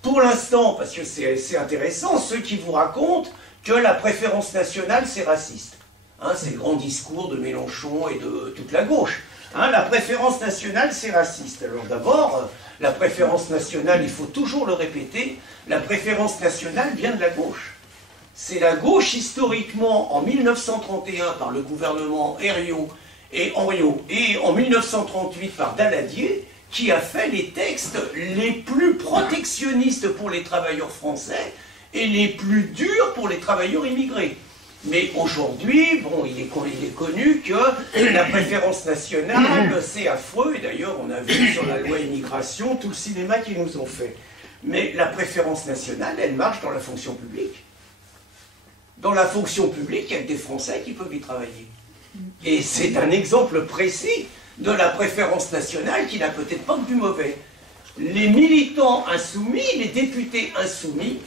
Pour l'instant, parce que c'est intéressant, ceux qui vous racontent que la préférence nationale, c'est raciste. Hein, c'est le grand discours de Mélenchon et de toute la gauche. Hein, la préférence nationale, c'est raciste. Alors d'abord, la préférence nationale, il faut toujours le répéter, la préférence nationale vient de la gauche. C'est la gauche, historiquement, en 1931, par le gouvernement Henriot, et en 1938 par Daladier, qui a fait les textes les plus protectionnistes pour les travailleurs français et les plus durs pour les travailleurs immigrés. Mais aujourd'hui, bon, il est connu que la préférence nationale, c'est affreux, et d'ailleurs on a vu sur la loi immigration tout le cinéma qu'ils nous ont fait. Mais la préférence nationale, elle marche dans la fonction publique. Dans la fonction publique, il y a des Français qui peuvent y travailler. Et c'est un exemple précis de la préférence nationale qui n'a peut-être pas que du mauvais. Les militants insoumis, les députés insoumis,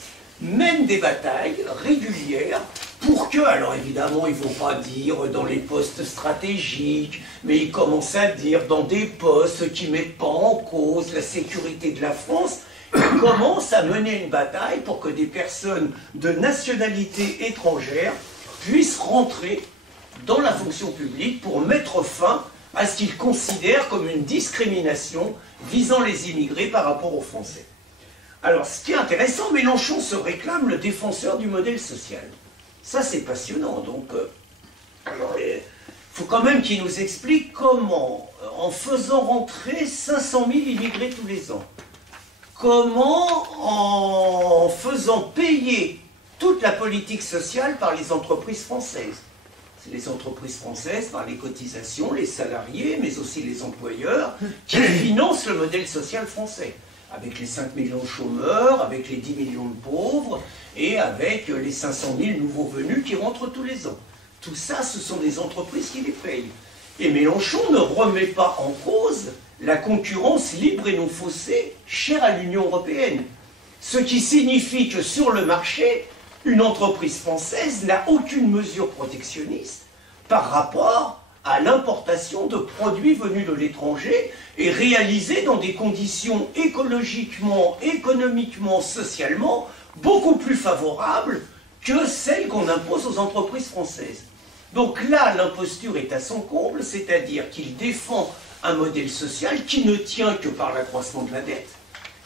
mènent des batailles régulières pour que, alors évidemment, ils ne vont pas dire dans les postes stratégiques, mais ils commencent à dire dans des postes qui ne mettent pas en cause la sécurité de la France, ils commencent à mener une bataille pour que des personnes de nationalité étrangère puissent rentrer dans la fonction publique pour mettre fin à ce qu'ils considèrent comme une discrimination visant les immigrés par rapport aux Français. Alors, ce qui est intéressant, Mélenchon se réclame le défenseur du modèle social. Ça, c'est passionnant. Donc, il faut quand même qu'il nous explique comment, en faisant rentrer 500 000 immigrés tous les ans, comment, en faisant payer toute la politique sociale par les entreprises françaises. C'est les entreprises françaises par les cotisations, les salariés, mais aussi les employeurs, qui financent le modèle social français. Avec les 5 millions de chômeurs, avec les 10 millions de pauvres, et avec les 500 000 nouveaux venus qui rentrent tous les ans. Tout ça, ce sont des entreprises qui les payent. Et Mélenchon ne remet pas en cause la concurrence libre et non faussée chère à l'Union européenne. Ce qui signifie que sur le marché, une entreprise française n'a aucune mesure protectionniste par rapport à l'importation de produits venus de l'étranger et réalisés dans des conditions écologiquement, économiquement, socialement beaucoup plus favorables que celles qu'on impose aux entreprises françaises. Donc là, l'imposture est à son comble, c'est-à-dire qu'il défend un modèle social qui ne tient que par l'accroissement de la dette.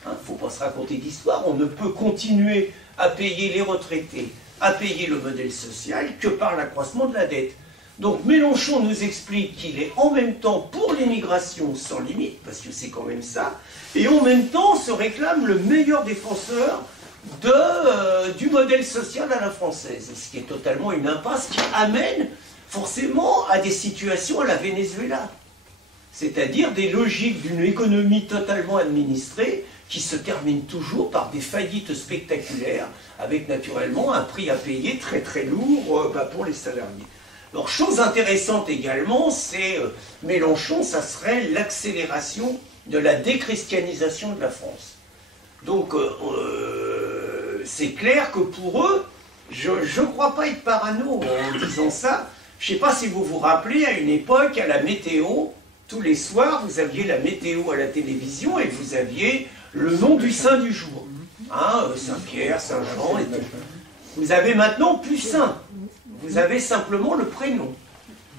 Il ne faut pas se raconter d'histoire, on ne peut continuer à payer les retraités, à payer le modèle social que par l'accroissement de la dette. Donc Mélenchon nous explique qu'il est en même temps pour l'immigration sans limite, parce que c'est quand même ça, et en même temps se réclame le meilleur défenseur du modèle social à la française, ce qui est totalement une impasse qui amène forcément à des situations à la Venezuela, c'est-à-dire des logiques d'une économie totalement administrée qui se terminent toujours par des faillites spectaculaires, avec naturellement un prix à payer très très lourd pour les salariés. Alors, chose intéressante également, c'est Mélenchon, ça serait l'accélération de la déchristianisation de la France. Donc, c'est clair que pour eux, je ne crois pas être parano en disant ça. Je ne sais pas si vous vous rappelez, à une époque, à la météo, tous les soirs, vous aviez la météo à la télévision et vous aviez le nom du saint du jour. Hein, Saint-Pierre, Saint-Jean et tout. Vous avez maintenant plus saint. Vous avez simplement le prénom.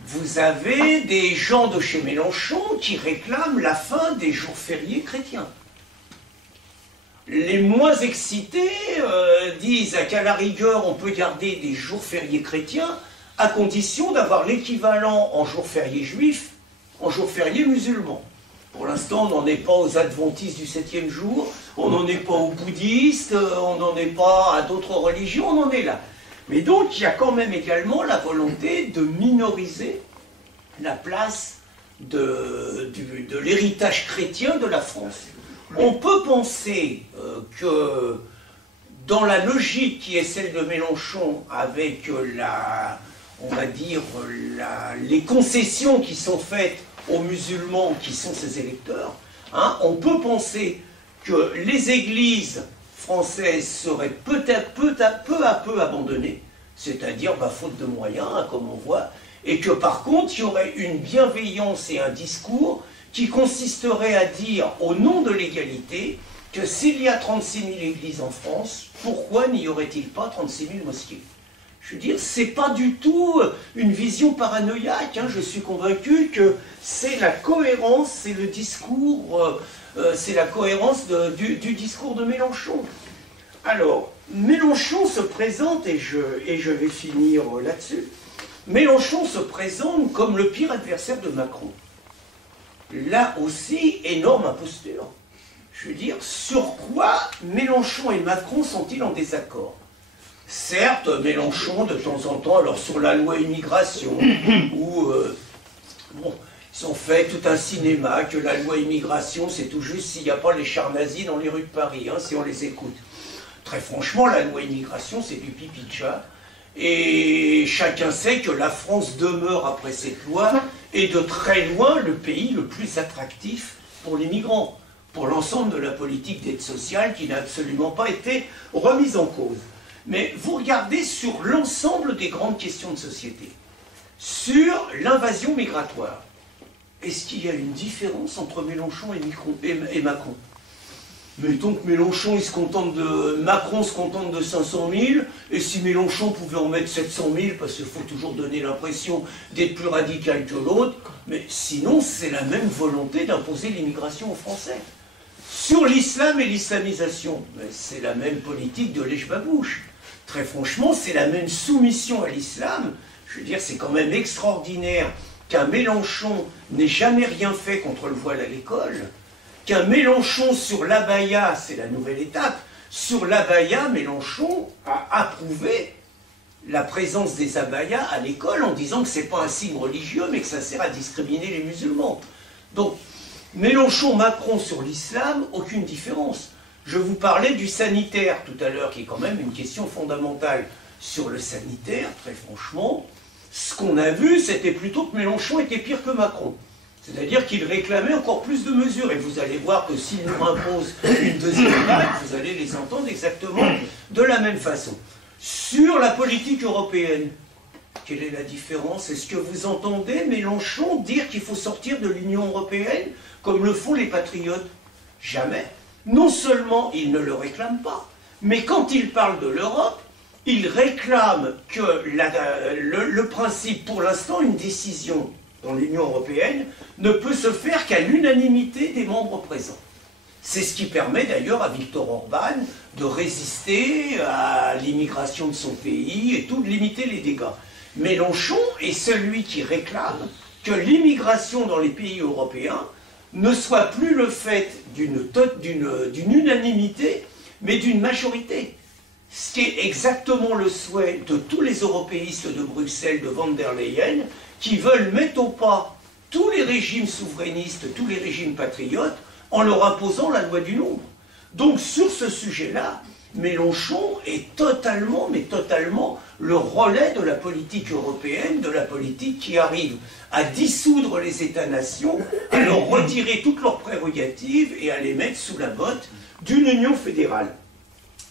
Vous avez des gens de chez Mélenchon qui réclament la fin des jours fériés chrétiens. Les moins excités disent qu'à la rigueur, on peut garder des jours fériés chrétiens à condition d'avoir l'équivalent en jours fériés juifs, en jours fériés musulmans. Pour l'instant, on n'en est pas aux adventistes du 7e jour, on n'en est pas aux bouddhistes, on n'en est pas à d'autres religions, on en est là. Mais donc, il y a quand même également la volonté de minoriser la place de l'héritage chrétien de la France. On peut penser que dans la logique qui est celle de Mélenchon, avec on va dire, les concessions qui sont faites aux musulmans qui sont ses électeurs, hein, on peut penser que les églises françaises seraient peu à peu abandonnées, c'est-à-dire faute de moyens, hein, comme on voit, et que par contre il y aurait une bienveillance et un discours qui consisterait à dire, au nom de l'égalité, que s'il y a 36 000 églises en France, pourquoi n'y aurait-il pas 36 000 mosquées? Je veux dire, c'est pas du tout une vision paranoïaque, hein. Je suis convaincu que c'est la cohérence, c'est le discours, c'est la cohérence du discours de Mélenchon. Alors, Mélenchon se présente, et je vais finir là-dessus, Mélenchon se présente comme le pire adversaire de Macron. Là aussi, énorme imposture. Je veux dire, sur quoi Mélenchon et Macron sont-ils en désaccord? Certes, Mélenchon, de temps en temps, alors sur la loi immigration, où ils ont fait tout un cinéma, que la loi immigration, c'est tout juste s'il n'y a pas les chars nazis dans les rues de Paris, hein, si on les écoute. Très franchement, la loi immigration, c'est du pipi de chat. Et chacun sait que la France demeure, après cette loi, et de très loin le pays le plus attractif pour les migrants, pour l'ensemble de la politique d'aide sociale qui n'a absolument pas été remise en cause. Mais vous regardez sur l'ensemble des grandes questions de société, sur l'invasion migratoire, est-ce qu'il y a une différence entre Mélenchon et Macron? Mettons que Mélenchon, Macron se contente de 500 000, et si Mélenchon pouvait en mettre 700 000, parce qu'il faut toujours donner l'impression d'être plus radical que l'autre, mais sinon c'est la même volonté d'imposer l'immigration aux Français. Sur l'islam et l'islamisation, c'est la même politique de lèche-babouche. Très franchement, c'est la même soumission à l'islam. Je veux dire, c'est quand même extraordinaire qu'un Mélenchon n'ait jamais rien fait contre le voile à l'école, qu'un Mélenchon sur l'abaya, c'est la nouvelle étape, sur l'abaya, Mélenchon a approuvé la présence des abayas à l'école en disant que ce n'est pas un signe religieux, mais que ça sert à discriminer les musulmans. Donc, Mélenchon-Macron sur l'islam, aucune différence. Je vous parlais du sanitaire tout à l'heure, qui est quand même une question fondamentale. Sur le sanitaire, très franchement, ce qu'on a vu, c'était plutôt que Mélenchon était pire que Macron. C'est-à-dire qu'il réclamait encore plus de mesures. Et vous allez voir que s'il nous impose une deuxième vague, vous allez les entendre exactement de la même façon. Sur la politique européenne, quelle est la différence? Est-ce que vous entendez Mélenchon dire qu'il faut sortir de l'Union européenne comme le font les patriotes? Jamais. Non seulement il ne le réclame pas, mais quand il parle de l'Europe, il réclame que le principe, pour l'instant, une décision dans l'Union européenne ne peut se faire qu'à l'unanimité des membres présents. C'est ce qui permet d'ailleurs à Viktor Orban de résister à l'immigration de son pays et tout, de limiter les dégâts. Mélenchon est celui qui réclame que l'immigration dans les pays européens ne soit plus le fait d'une unanimité, mais d'une majorité. Ce qui est exactement le souhait de tous les européistes de Bruxelles, de Van der Leyen, qui veulent mettre au pas tous les régimes souverainistes, tous les régimes patriotes, en leur imposant la loi du nombre. Donc sur ce sujet-là, Mélenchon est totalement, mais totalement, le relais de la politique européenne, de la politique qui arrive à dissoudre les États-nations, à leur retirer toutes leurs prérogatives et à les mettre sous la botte d'une union fédérale.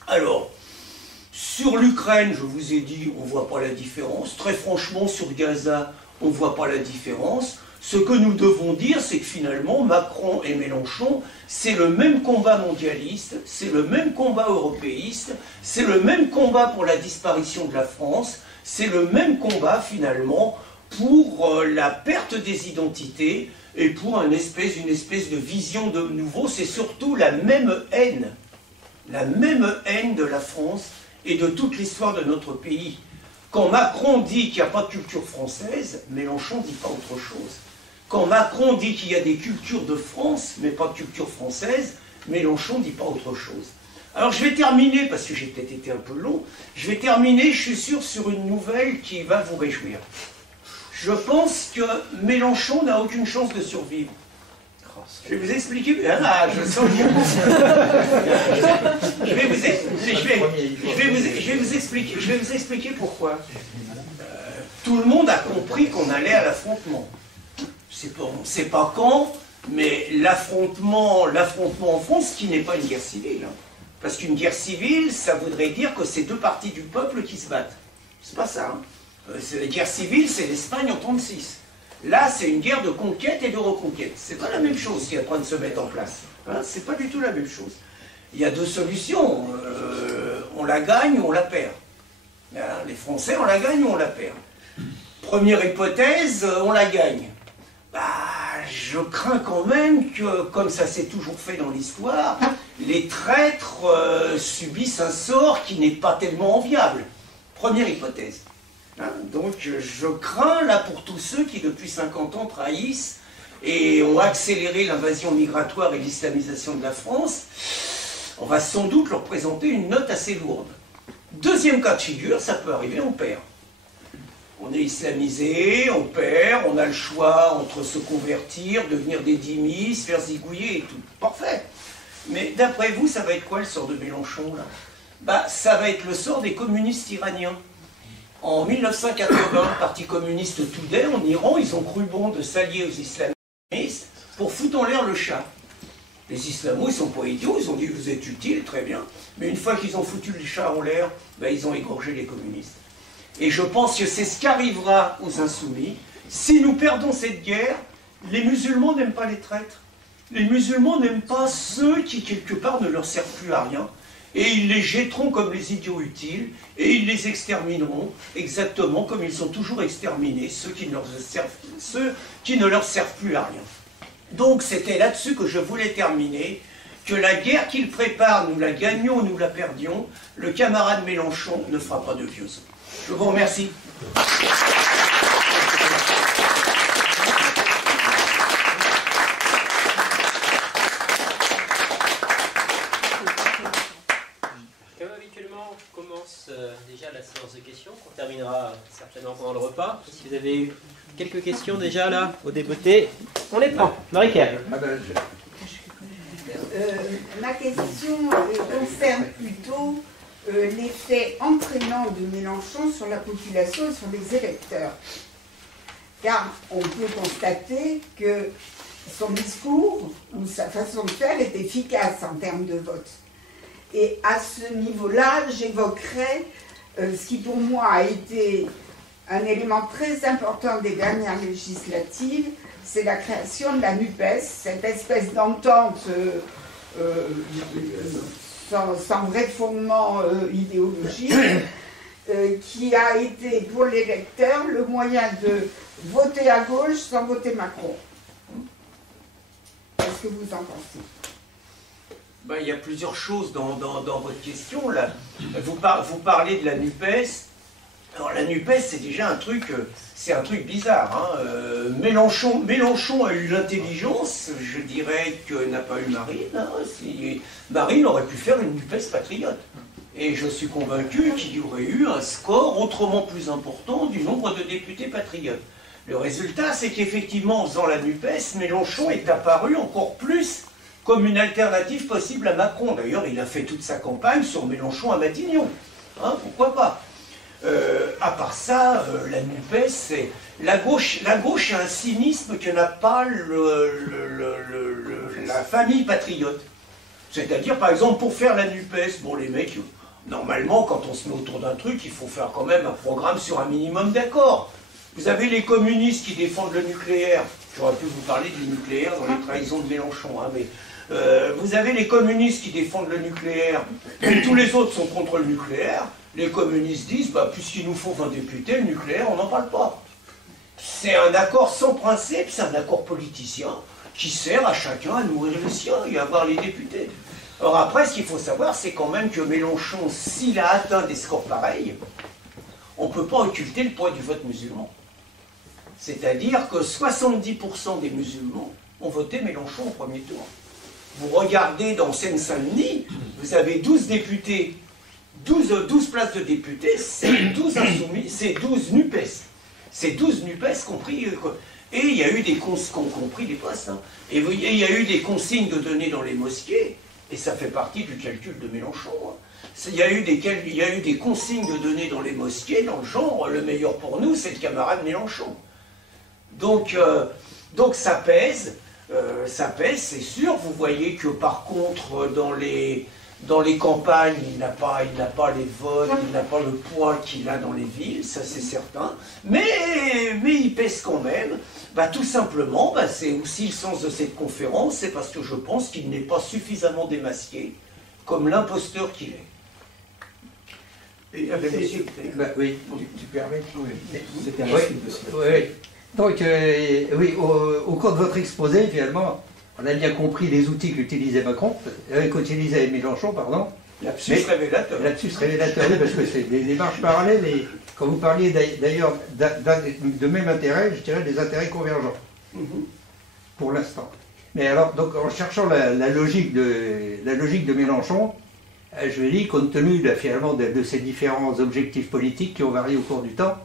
Alors, sur l'Ukraine, je vous ai dit, on ne voit pas la différence. Très franchement, sur Gaza, on ne voit pas la différence. Ce que nous devons dire, c'est que finalement, Macron et Mélenchon, c'est le même combat mondialiste, c'est le même combat européiste, c'est le même combat pour la disparition de la France, c'est le même combat finalement pour la perte des identités et pour une espèce de vision de nouveau. C'est surtout la même haine de la France et de toute l'histoire de notre pays. Quand Macron dit qu'il n'y a pas de culture française, Mélenchon ne dit pas autre chose. Quand Macron dit qu'il y a des cultures de France, mais pas de culture française, Mélenchon ne dit pas autre chose. Alors je vais terminer, parce que j'ai peut-être été un peu long, je vais terminer, je suis sûr, sur une nouvelle qui va vous réjouir. Je pense que Mélenchon n'a aucune chance de survivre. Je vais vous expliquer. Ah, je sens que je vais vous expliquer pourquoi. Tout le monde a compris qu'on allait à l'affrontement. On ne sait pas quand, mais l'affrontement en France, qui n'est pas une guerre civile. Hein. Parce qu'une guerre civile, ça voudrait dire que c'est deux parties du peuple qui se battent. C'est pas ça. Hein. La guerre civile, c'est l'Espagne en 1936. Là, c'est une guerre de conquête et de reconquête. C'est pas la même chose qui est en train de se mettre en place. Hein, c'est pas du tout la même chose. Il y a deux solutions. On la gagne ou on la perd. Les Français, on la gagne ou on la perd. Première hypothèse, on la gagne. Bah, je crains quand même que, comme ça s'est toujours fait dans l'histoire, les traîtres subissent un sort qui n'est pas tellement enviable. Première hypothèse. Hein, donc je crains là pour tous ceux qui depuis 50 ans trahissent et ont accéléré l'invasion migratoire et l'islamisation de la France, on va sans doute leur présenter une note assez lourde. Deuxième cas de figure, ça peut arriver, on perd. On est islamisé, on perd, on a le choix entre se convertir, devenir des dhimmis, se faire zigouiller et tout. Parfait. Mais d'après vous, ça va être quoi le sort de Mélenchon là? Bah, ça va être le sort des communistes iraniens. En 1980, le Parti communiste Toudeh, en Iran, ils ont cru bon de s'allier aux islamistes pour foutre en l'air le Shah. Les islamos, ils sont pas idiots, ils ont dit vous êtes utiles, très bien. Mais une fois qu'ils ont foutu le Shah en l'air, ben, ils ont égorgé les communistes. Et je pense que c'est ce qui arrivera aux insoumis. Si nous perdons cette guerre, les musulmans n'aiment pas les traîtres. Les musulmans n'aiment pas ceux qui, quelque part, ne leur servent plus à rien. Et ils les jetteront comme les idiots utiles, et ils les extermineront exactement comme ils sont toujours exterminés, ceux qui ne leur servent plus à rien. Donc c'était là-dessus que je voulais terminer, que la guerre qu'ils préparent, nous la gagnions ou nous la perdions, le camarade Mélenchon ne fera pas de vieux os. Je vous remercie. Comme habituellement, on commence déjà la séance de questions, qu'on terminera certainement pendant le repas. Si vous avez eu quelques questions déjà là, aux députés, on les prend. Marie-Pierre. Ma question concerne plutôt l'effet entraînant de Mélenchon sur la population et sur les électeurs. Car on peut constater que son discours ou sa façon de faire est efficace en termes de vote. Et à ce niveau-là, j'évoquerai ce qui pour moi a été un élément très important des dernières législatives, c'est la création de la NUPES, cette espèce d'entente sans vrai fondement idéologique, qui a été pour l'électeur le moyen de voter à gauche sans voter Macron. Qu'est-ce que vous en pensez? Ben, il y a plusieurs choses dans votre question là. Vous parlez de la NUPES. Alors la NUPES, c'est déjà un truc bizarre. Hein. Mélenchon a eu l'intelligence, je dirais, que n'a pas eu Marine. Hein. Marine aurait pu faire une NUPES patriote. Et je suis convaincu qu'il y aurait eu un score autrement plus important du nombre de députés patriotes. Le résultat, c'est qu'effectivement, en faisant la NUPES, Mélenchon est apparu encore plus comme une alternative possible à Macron. D'ailleurs, il a fait toute sa campagne sur Mélenchon à Matignon. Hein, pourquoi pas? À part ça, la NUPES, c'est... La gauche a un cynisme que n'a pas la famille patriote. C'est-à-dire, par exemple, pour faire la NUPES, bon, les mecs, normalement, quand on se met autour d'un truc, il faut faire quand même un programme sur un minimum d'accords. Vous avez les communistes qui défendent le nucléaire. J'aurais pu vous parler du nucléaire dans les trahisons de Mélenchon, hein, mais... vous avez les communistes qui défendent le nucléaire, mais tous les autres sont contre le nucléaire. Les communistes disent, bah, puisqu'il nous faut 20 députés, le nucléaire, on n'en parle pas. C'est un accord sans principe, c'est un accord politicien qui sert à chacun à nourrir le sien et à avoir les députés. Alors après, ce qu'il faut savoir, c'est quand même que Mélenchon, s'il a atteint des scores pareils, on ne peut pas occulter le poids du vote musulman. C'est-à-dire que 70% des musulmans ont voté Mélenchon au premier tour. Vous regardez dans Seine-Saint-Denis, vous avez 12 députés, 12 places de députés, c'est 12 insoumis, c'est 12 NUPES. C'est 12 NUPES compris. Et il y a eu des compris les postes. Hein. Et il y a eu des consignes de donner dans les mosquées, et ça fait partie du calcul de Mélenchon. Hein. Il y a eu des consignes de donner dans les mosquées, dans le genre, le meilleur pour nous, c'est le camarade Mélenchon. Donc ça pèse. C'est sûr. Vous voyez que par contre, dans les campagnes, il n'a pas les votes, il n'a pas le poids qu'il a dans les villes, ça c'est certain. Mais il pèse quand même. Bah, tout simplement, bah, c'est aussi le sens de cette conférence, c'est parce que je pense qu'il n'est pas suffisamment démasqué comme l'imposteur qu'il est. Et oui, tu permets? C'était un oui. Donc, oui, au cours de votre exposé, finalement, on a bien compris les outils qu'utilisait Macron, qu'utilisait Mélenchon, pardon. Lapsus révélateur. Lapsus révélateur, parce que c'est des démarches parallèles, et quand vous parliez d'ailleurs de même intérêt, je dirais des intérêts convergents, pour l'instant. Mais alors, donc, en cherchant la logique de Mélenchon, je me dis, compte tenu finalement de ces différents objectifs politiques qui ont varié au cours du temps,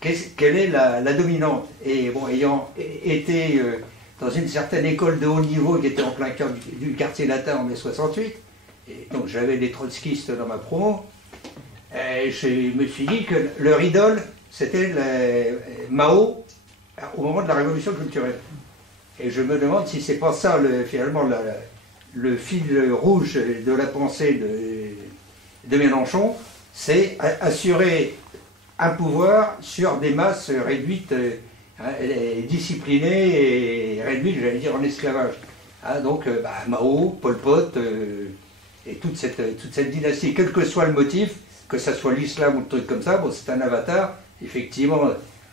quelle est la dominante? Et bon, ayant été dans une certaine école de haut niveau qui était en plein cœur du quartier latin en mai 68, et donc j'avais des trotskistes dans ma promo, je me suis dit que leur idole, c'était Mao au moment de la révolution culturelle. Et je me demande si c'est pas ça, finalement, le fil rouge de la pensée de Mélenchon, c'est assurer un pouvoir sur des masses réduites, disciplinées et réduites, j'allais dire, en esclavage. Donc Mao, Pol Pot et toute cette dynastie, quel que soit le motif, que ce soit l'islam ou le truc comme ça, bon, c'est un avatar. Effectivement,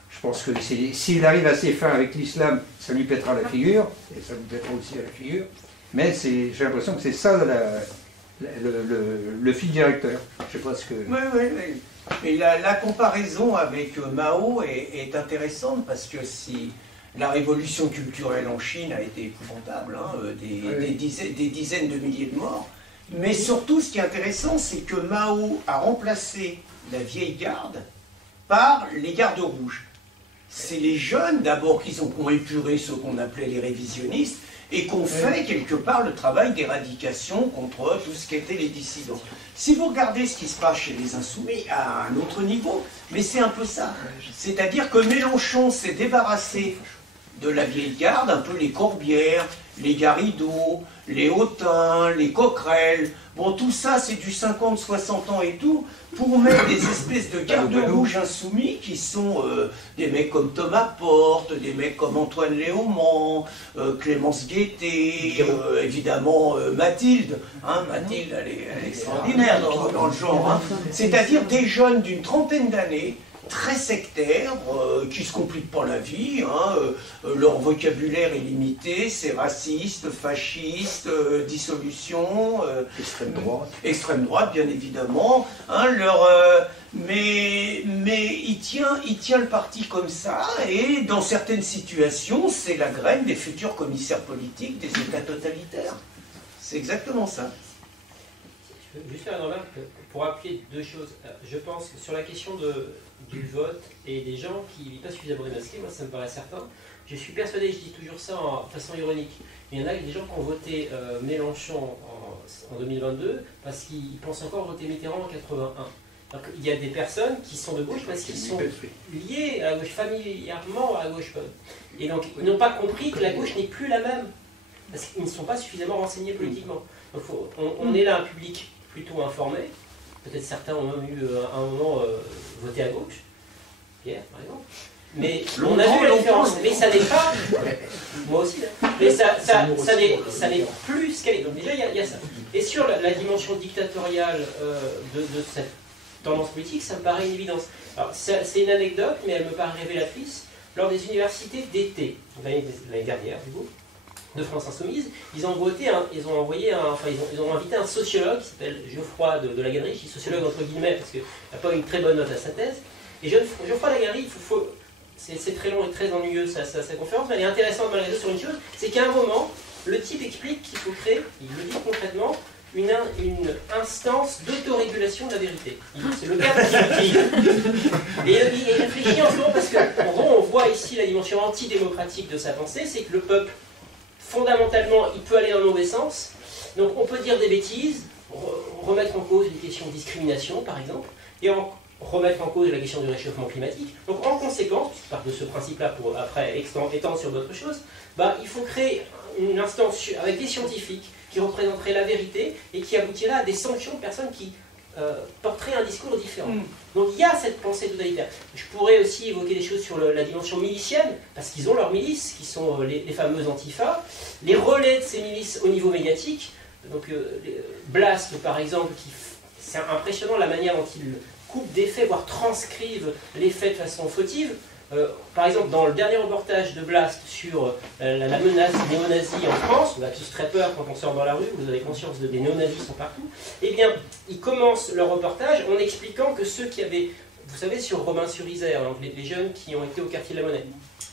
je pense que s'il arrive à ses fins avec l'islam, ça lui pètera la figure, et ça lui pètera aussi à la figure. Mais j'ai l'impression que c'est ça le fil directeur. Je sais pas ce que... Oui. Mais la comparaison avec Mao est intéressante parce que si la révolution culturelle en Chine a été épouvantable, des dizaines de milliers de morts, mais surtout ce qui est intéressant, c'est que Mao a remplacé la vieille garde par les gardes rouges. C'est les jeunes d'abord qui ont épuré ce qu'on appelait les révisionnistes et qu'on fait quelque part le travail d'éradication contre tout ce qui était les dissidents. Si vous regardez ce qui se passe chez les Insoumis, à un autre niveau, mais c'est un peu ça. C'est-à-dire que Mélenchon s'est débarrassé de la vieille garde, un peu les Corbière, les Garrido, les Autain, les Coquerel. Bon, tout ça, c'est du 50-60 ans et tout, pour mettre des espèces de gardes rouges insoumis qui sont des mecs comme Thomas Porte, des mecs comme Antoine Léaumont, Clémence Guettet, évidemment Mathilde. Mathilde, elle est extraordinaire dans le genre. C'est-à-dire des jeunes d'une trentaine d'années, très sectaires, qui ne se compliquent pas la vie, leur vocabulaire est limité, c'est raciste, fasciste, dissolution, extrême droite bien évidemment, mais il tient le parti comme ça, et dans certaines situations, c'est la graine des futurs commissaires politiques des États totalitaires. C'est exactement ça. Je veux juste faire une remarque pour appuyer deux choses. Je pense que sur la question du vote et des gens qui ne vivent pas suffisamment démasqués, moi ça me paraît certain. Je suis persuadé, je dis toujours ça en façon ironique, mais il y en a des gens qui ont voté Mélenchon en 2022 parce qu'ils pensent encore voter Mitterrand en 81. Donc, il y a des personnes qui sont de gauche parce qu'ils sont liés à la gauche, familièrement à la gauche. Et donc ils n'ont pas compris que la gauche n'est plus la même, parce qu'ils ne sont pas suffisamment renseignés politiquement. Donc on est là un public plutôt informé. Peut-être certains ont même eu à un moment voté à gauche, Pierre par exemple. Mais on a vu la différence. Mais ça n'est pas. Moi aussi, là. Mais ça n'est plus ce qu'elle est. Donc déjà, il y a ça. Et sur la dimension dictatoriale de cette tendance politique, ça me paraît une évidence. Alors, c'est une anecdote, mais elle me paraît révélatrice. Lors des universités d'été, l'année dernière, du coup, de France Insoumise, ils ont invité un sociologue qui s'appelle Geoffroy de Laganerie, qui est sociologue entre guillemets parce qu'il n'a pas eu une très bonne note à sa thèse. Et Geoffroy Laganerie, c'est très long et très ennuyeux sa conférence, mais elle est intéressante malgré tout sur une chose, c'est qu'à un moment, le type explique qu'il faut créer, il le dit concrètement, une instance d'autorégulation de la vérité. C'est le terme qu'il utilise. Et il réfléchit en ce moment parce qu'on voit ici la dimension antidémocratique de sa pensée, c'est que le peuple, fondamentalement, il peut aller dans le mauvais sens. Donc on peut dire des bêtises, remettre en cause les questions de discrimination, par exemple, et remettre en cause la question du réchauffement climatique. Donc en conséquence, puisqu'il part de ce principe-là pour après étendre sur d'autres choses, il faut créer une instance avec des scientifiques qui représenteraient la vérité et qui aboutirait à des sanctions de personnes qui porteraient un discours différent. Donc il y a cette pensée totalitaire. Je pourrais aussi évoquer des choses sur la dimension milicienne, parce qu'ils ont leurs milices, qui sont les fameuses Antifa, les relais de ces milices au niveau médiatique. Donc Blast, par exemple, c'est impressionnant la manière dont ils coupent des faits, voire transcrivent les faits de façon fautive. Par exemple, dans le dernier reportage de Blast sur la menace néo-nazie en France, on a tous très peur quand on sort dans la rue, vous avez conscience que des néo-nazis sont partout, eh bien, ils commencent leur reportage en expliquant que ceux qui avaient, vous savez, sur Robin-sur-Isère, donc les jeunes qui ont été au quartier de la Monnaie,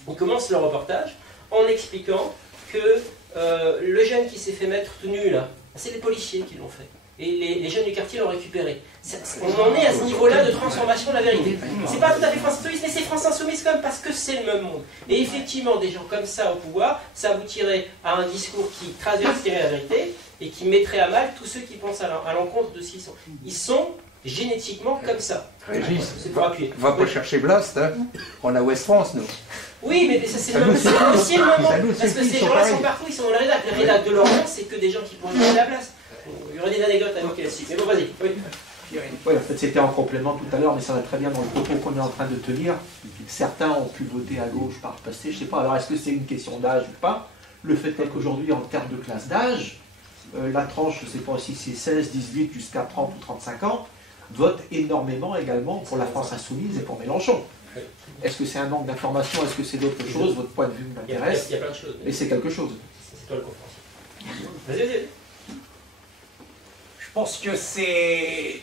ils commencent leur reportage en expliquant que le jeune qui s'est fait mettre tout nu, là, c'est les policiers qui l'ont fait. Et les jeunes du quartier l'ont récupéré. On en est à ce niveau-là de transformation de la vérité. C'est pas tout à fait France Insoumise, mais c'est France Insoumise quand même parce que c'est le même monde. Et effectivement, des gens comme ça au pouvoir, ça aboutirait à un discours qui traverserait la vérité et qui mettrait à mal tous ceux qui pensent à l'encontre de ce qu'ils sont. Ils sont génétiquement comme ça. Régis, C'est pour appuyer. on va pas chercher Blast, hein. On a West France, nous. Oui, mais ça c'est Ça nous suffit, aussi le moment, ça nous parce que suffit, ces ils sont gens-là sont pareils. partout, ils sont dans la rédac. La rédac de Lorient, c'est que des gens qui pourraient prendre la place. Il y aurait des anecdotes à évoquer là-dessus. Mais bon, vas-y. Oui. Oui, en fait, c'était en complément tout à l'heure, mais ça va très bien dans le propos qu'on est en train de tenir. Certains ont pu voter à gauche par le passé, je ne sais pas. Alors, est-ce que c'est une question d'âge ou pas? Le fait est qu'aujourd'hui, en termes de classe d'âge, la tranche, je ne sais pas si c'est 16, 18 jusqu'à 30 ou 35 ans, vote énormément également pour la France Insoumise et pour Mélenchon. Est-ce que c'est un manque d'information? Est-ce que c'est d'autres choses? Votre point de vue m'intéresse. Il y a plein de choses. Mais c'est quelque chose. C'est toi le conférencier. Vas-y. Je pense que c'est...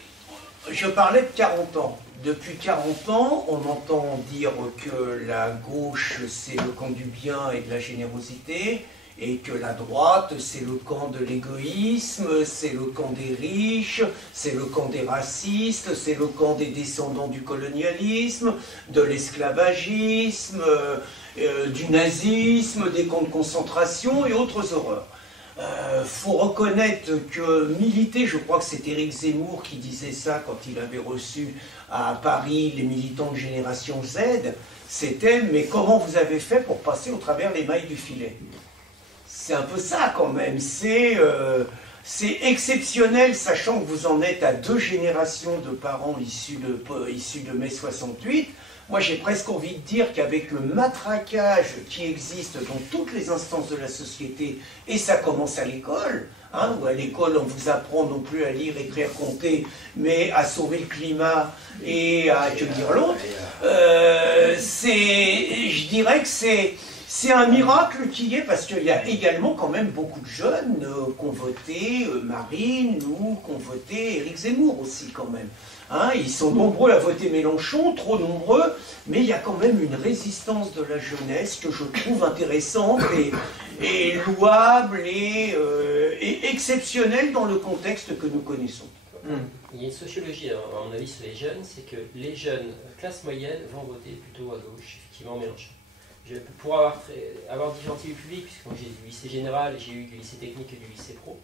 Je parlais de 40 ans. Depuis 40 ans, on entend dire que la gauche, c'est le camp du bien et de la générosité, et que la droite, c'est le camp de l'égoïsme, c'est le camp des riches, c'est le camp des racistes, c'est le camp des descendants du colonialisme, de l'esclavagisme, du nazisme, des camps de concentration et autres horreurs. Faut reconnaître que militer, je crois que c'est Éric Zemmour qui disait ça quand il avait reçu à Paris les militants de Génération Z, c'était « mais comment vous avez fait pour passer au travers les mailles du filet ?» C'est un peu ça quand même, c'est exceptionnel, sachant que vous en êtes à 2 générations de parents issus de mai 68. Moi, j'ai presque envie de dire qu'avec le matraquage qui existe dans toutes les instances de la société, et ça commence à l'école, hein, où à l'école, on vous apprend non plus à lire, écrire, compter, mais à sauver le climat et à accueillir l'autre, je dirais que c'est un miracle qui y est, parce qu'il y a également quand même beaucoup de jeunes qui ont voté Marine ou qui ont voté Éric Zemmour aussi quand même. Hein, ils sont nombreux à voter Mélenchon, trop nombreux, mais il y a quand même une résistance de la jeunesse que je trouve intéressante et louable et exceptionnelle dans le contexte que nous connaissons. Il y a une sociologie, à mon avis, sur les jeunes, c'est que les jeunes, classe moyenne, vont voter plutôt à gauche, effectivement, Mélenchon. Pour avoir différents types de publics, puisque moi j'ai du lycée général, j'ai eu du lycée technique et du lycée pro.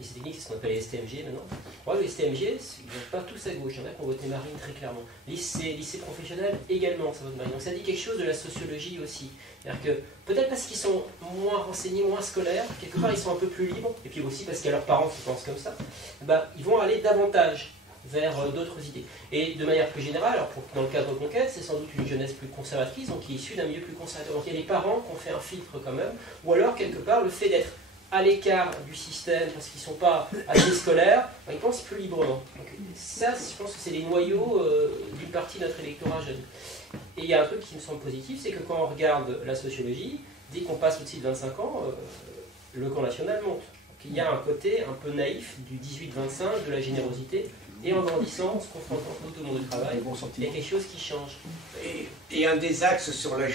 Lycée technique, c'est ce qu'on appelle les STMG maintenant. Moi, les STMG, ils ne votent pas tous à gauche. Il y en a qui ont voté Marine très clairement. Lycée professionnel, également, ça vote Marine. Donc ça dit quelque chose de la sociologie aussi. C'est-à-dire que peut-être parce qu'ils sont moins renseignés, moins scolaires, quelque part ils sont un peu plus libres, et puis aussi parce qu'il y a leurs parents qui pensent comme ça, bah, ils vont aller davantage vers d'autres idées. Et de manière plus générale, alors dans le cadre de Conquête, c'est sans doute une jeunesse plus conservatrice, donc qui est issue d'un milieu plus conservateur. Donc il y a des parents qui ont fait un filtre quand même, ou alors quelque part le fait d'être à l'écart du système parce qu'ils ne sont pas assez scolaires, ils pensent plus librement. Donc, ça, je pense que c'est les noyaux d'une partie de notre électorat jeune. Et il y a un truc qui me semble positif, c'est que quand on regarde la sociologie, dès qu'on passe au-dessus de 25 ans, le camp national monte. Donc, il y a un côté un peu naïf du 18-25, de la générosité, et en grandissant, en se confrontant au monde du travail, il y a quelque chose qui change. Et un des axes sur la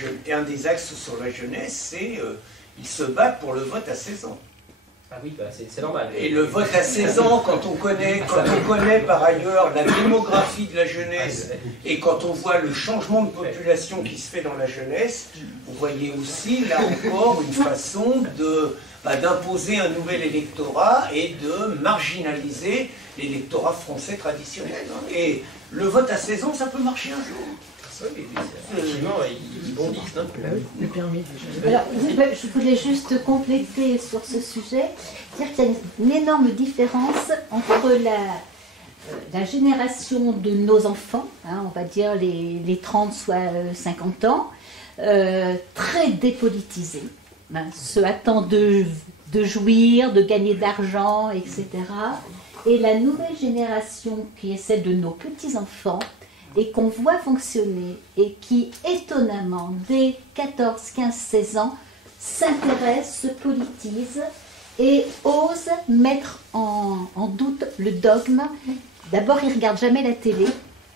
jeunesse, c'est ils se battent pour le vote à 16 ans. Ah oui, bah c'est normal. Et le vote à 16 ans, quand on connaît par ailleurs la démographie de la jeunesse et quand on voit le changement de population qui se fait dans la jeunesse, vous voyez aussi là encore une façon d'imposer un nouvel électorat et de marginaliser l'électorat français traditionnel. Et le vote à 16 ans, ça peut marcher un jour. Effectivement, ils bondissent. Le permis déjà. Alors, je voulais juste compléter sur ce sujet, dire qu'il y a une énorme différence entre la génération de nos enfants, hein, on va dire les 30 soit 50 ans, très dépolitisés, hein, se hâtant de jouir, de gagner de l'argent, etc. Et la nouvelle génération qui est celle de nos petits-enfants, et qu'on voit fonctionner, et qui, étonnamment, dès 14, 15, 16 ans, s'intéresse, se politise, et ose mettre en doute le dogme. D'abord, ils ne regardent jamais la télé,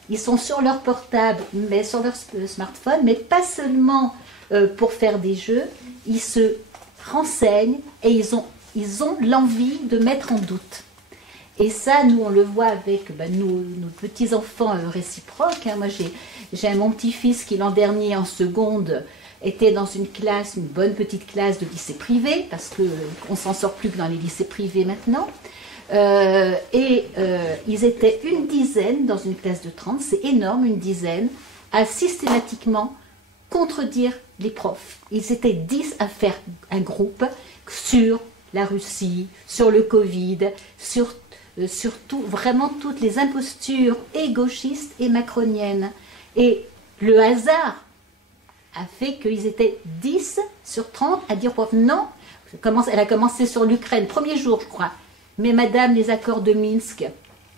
ils sont sur leur portable, mais sur leur smartphone, mais pas seulement pour faire des jeux, ils se renseignent, et ils ont l'envie de mettre en doute. Et ça, nous, on le voit avec nos petits-enfants réciproques. Hein. Moi, j'ai mon petit-fils qui, l'an dernier, en seconde, était dans une bonne petite classe de lycée privé, parce qu'on ne s'en sort plus que dans les lycées privés maintenant. Ils étaient une dizaine dans une classe de 30, c'est énorme, une dizaine, à systématiquement contredire les profs. Ils étaient 10 à faire un groupe sur la Russie, sur le Covid, sur vraiment toutes les impostures et gauchistes et macroniennes. Et le hasard a fait qu'ils étaient 10 sur 30 à dire prof, non, elle a commencé sur l'Ukraine, premier jour je crois, mais madame, les accords de Minsk.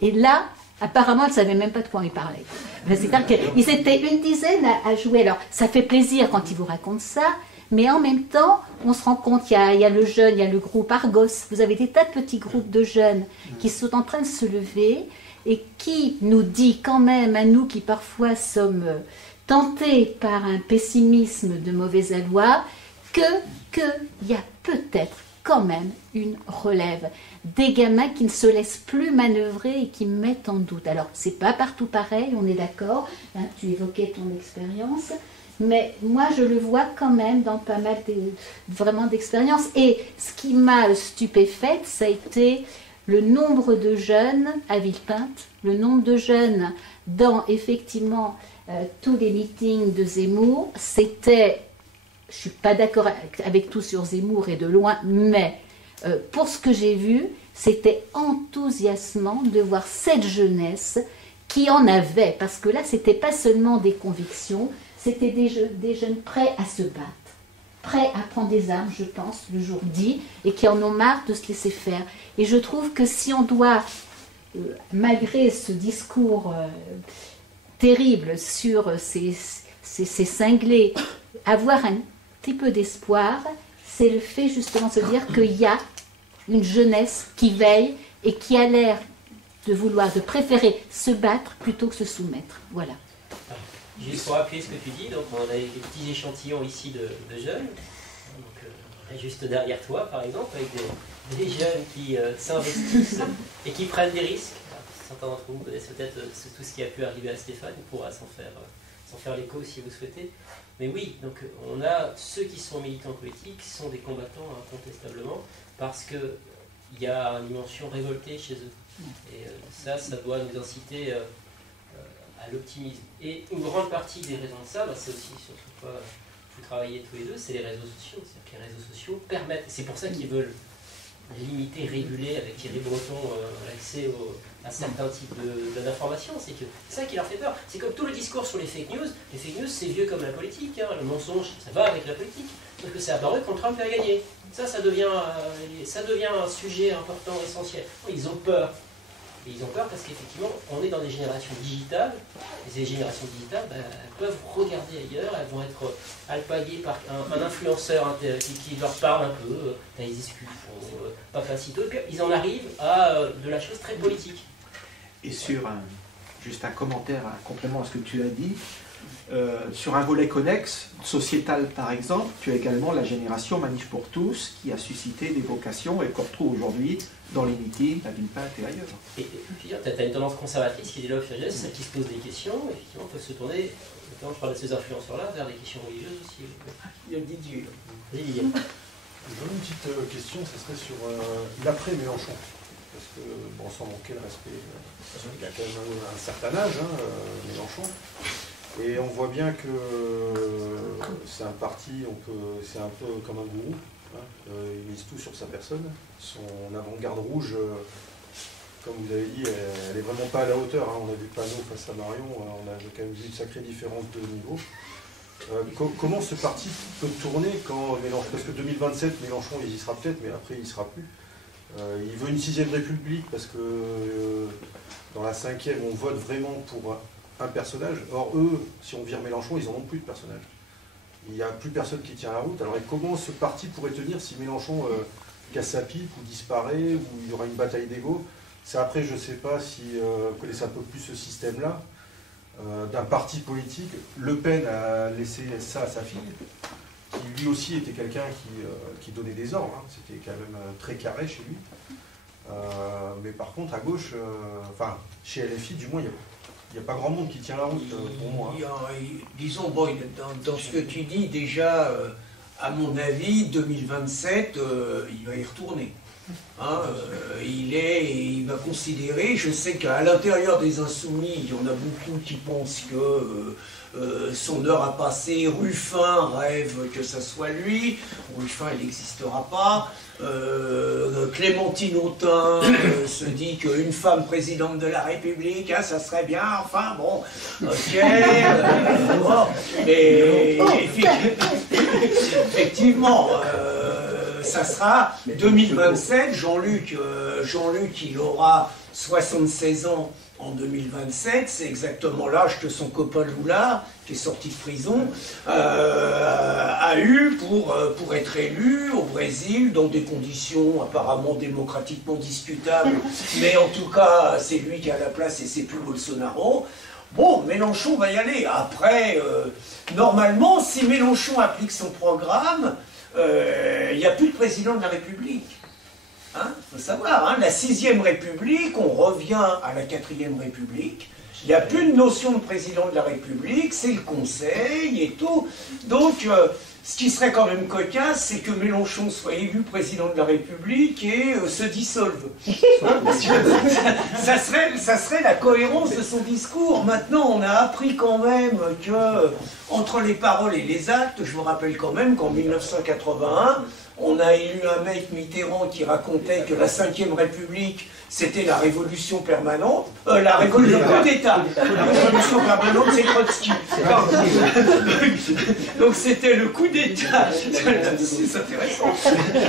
Et là, apparemment, elle ne savait même pas de quoi on lui parlait. C'est-à-dire qu'ils étaient une dizaine à jouer. Alors, ça fait plaisir quand ils vous racontent ça, mais en même temps, on se rend compte qu'il y a le jeune, il y a le groupe Argos. Vous avez des tas de petits groupes de jeunes qui sont en train de se lever et qui nous dit quand même, à nous qui parfois sommes tentés par un pessimisme de mauvais aloi, qu'il y a peut-être quand même une relève. Des gamins qui ne se laissent plus manœuvrer et qui mettent en doute. Alors, c'est pas partout pareil, on est d'accord. Hein, tu évoquais ton expérience. Mais moi, je le vois quand même dans pas mal vraiment d'expériences. Et ce qui m'a stupéfaite, ça a été le nombre de jeunes à Villepinte, le nombre de jeunes dans, effectivement, tous les meetings de Zemmour. C'était, je ne suis pas d'accord avec tout sur Zemmour et de loin, mais pour ce que j'ai vu, c'était enthousiasmant de voir cette jeunesse qui en avait, parce que là, ce n'était pas seulement des convictions, c'était des jeunes prêts à se battre, prêts à prendre des armes, je pense, le jour dit, et qui en ont marre de se laisser faire. Et je trouve que si on doit, malgré ce discours terrible sur ces cinglés, avoir un petit peu d'espoir, c'est le fait justement de se dire qu'il y a une jeunesse qui veille et qui a l'air de préférer se battre plutôt que se soumettre. Voilà. Juste pour appuyer ce que tu dis, donc on a des petits échantillons ici de jeunes, donc, juste derrière toi par exemple, avec des jeunes qui s'investissent et qui prennent des risques. Alors, certains d'entre vous connaissent peut-être tout ce qui a pu arriver à Stéphane, on pourra s'en faire l'écho si vous souhaitez. Mais oui, donc on a ceux qui sont militants politiques, qui sont des combattants incontestablement, parce qu'il y a une dimension révoltée chez eux. Et ça doit nous inciter à l'optimisme. Et une grande partie des raisons de ça, c'est aussi sur quoi vous travaillez tous les deux, c'est les réseaux sociaux. C'est-à-dire que les réseaux sociaux permettent, c'est pour ça qu'ils veulent limiter, réguler avec Thierry Breton l'accès à certains types d'informations. C'est ça qui leur fait peur. C'est comme tout le discours sur les fake news. Les fake news, c'est vieux comme la politique. Hein. Le mensonge, ça va avec la politique. Sauf que c'est apparu quand Trump a gagné. Ça devient un sujet important, essentiel. Ils ont peur. Et ils ont peur parce qu'effectivement, on est dans des générations digitales. Et ces générations digitales, elles peuvent regarder ailleurs, elles vont être alpaguées par un influenceur qui leur parle un peu, Thaïs Escufon, Papacito, et puis ils en arrivent à de la chose très politique. Et sur juste un commentaire, un complément à ce que tu as dit, sur un volet connexe, sociétal par exemple, tu as également la génération Manif pour tous qui a suscité des vocations et qu'on retrouve aujourd'hui dans les meetings, à Villepinte et ailleurs. Et tu as une tendance conservatrice qui développe chez celle qui se pose des questions, effectivement, peuvent se tourner, notamment je parle de ces influenceurs-là, vers des questions religieuses aussi. Il y a Didier. Didier. J'aurais une petite question, ça serait sur l'après-Mélenchon. Parce que, bon, sans manquer le respect, il a quand même un certain âge, Mélenchon. Et on voit bien que c'est un parti, c'est un peu comme un gourou. Il mise tout sur sa personne. Son avant-garde rouge, comme vous avez dit, elle n'est vraiment pas à la hauteur. On a vu le panneau face à Marion, on a quand même vu une sacrée différence de niveau. Comment ce parti peut tourner quand Mélenchon, parce que 2027, Mélenchon, il y sera peut-être, mais après, il n'y sera plus. Il veut une 6e République parce que dans la 5e, on vote vraiment pour un personnage. Or, eux, si on vire Mélenchon, ils n'en ont plus de personnage. Il n'y a plus personne qui tient la route. Alors, et comment ce parti pourrait tenir si Mélenchon casse sa pipe ou disparaît, ou il y aura une bataille d'ego? C'est après, je ne sais pas si vous connaissez un peu plus ce système-là, d'un parti politique. Le Pen a laissé ça à sa fille, qui lui aussi était quelqu'un qui donnait des ordres. C'était quand même très carré chez lui. Mais par contre, à gauche, enfin, chez LFI, du moins, il n'y a pas grand monde qui tient la route pour moi. Disons, bon, dans ce que tu dis, déjà, à mon avis, 2027, il va y retourner. Hein, il va considérer, je sais qu'à l'intérieur des Insoumis, il y en a beaucoup qui pensent que son heure a passé, Ruffin rêve que ça soit lui, Ruffin il n'existera pas, Clémentine Autain se dit qu'une femme présidente de la République, hein, ça serait bien, enfin bon, ok, bon, mais effectivement, ça sera 2027, Jean-Luc il aura 76 ans en 2027, c'est exactement l'âge que son copain Lula, qui est sorti de prison, a eu pour être élu au Brésil, dans des conditions apparemment démocratiquement discutables, mais en tout cas, c'est lui qui a la place et c'est plus Bolsonaro. Bon, Mélenchon va y aller. Après, normalement, si Mélenchon applique son programme, il n'y a plus de président de la République. Hein, faut savoir, hein, la 6e République, on revient à la 4e République. Il n'y a plus de notion de président de la République, c'est le Conseil et tout. Donc, ce qui serait quand même cocasse, c'est que Mélenchon soit élu président de la République et se dissolve. Hein, parce que ça serait la cohérence de son discours. Maintenant, on a appris quand même que, entre les paroles et les actes, je vous rappelle quand même qu'en 1981, on a élu un mec, Mitterrand, qui racontait que la 5e République, c'était la révolution permanente, la révolution d'État. La révolution permanente, c'est Trotsky. Donc c'était le coup d'État. C'est intéressant.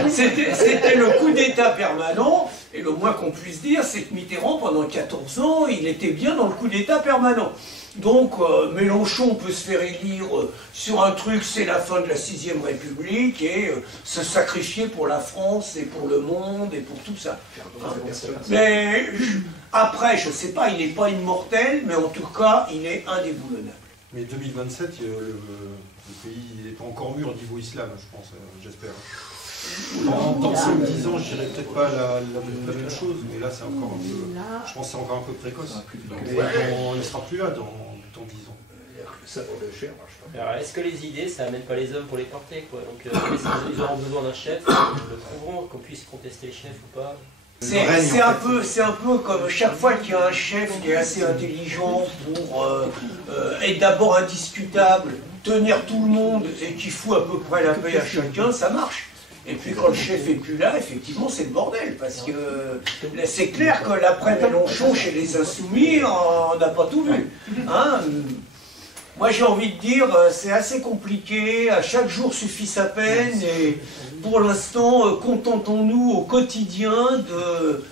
C'était le coup d'État permanent, et le moins qu'on puisse dire, c'est que Mitterrand, pendant 14 ans, il était bien dans le coup d'État permanent. Donc, Mélenchon peut se faire élire sur un truc, c'est la fin de la 6e République, et se sacrifier pour la France, et pour le monde, et pour tout ça. Mais, après, je ne sais pas, il n'est pas immortel, mais en tout cas, il est indéboulonnable. Mais 2027, le pays n'est pas encore mûr niveau islam, je pense, j'espère. Dans 5-10 ans, je dirais peut-être pas la même chose, mais là, c'est encore un peu, je pense que c'est encore un peu précoce. Mais on ne sera plus là dans 10 ans. Alors, est-ce que les idées, ça amène pas les hommes pour les porter, quoi? Donc, ils auront besoin d'un chef, ils le trouveront, qu'on puisse contester le chef ou pas. C'est un peu comme chaque fois qu'il y a un chef qui est assez intelligent pour être d'abord indiscutable, tenir tout le monde et qui fout à peu près la paix à chacun, ça marche. Et puis quand le chef est plus là, effectivement, c'est le bordel, parce que c'est clair que l'après Mélenchon chez les Insoumis, on n'a pas tout vu. Hein, moi j'ai envie de dire, c'est assez compliqué, à chaque jour suffit sa peine, et pour l'instant, contentons-nous au quotidien de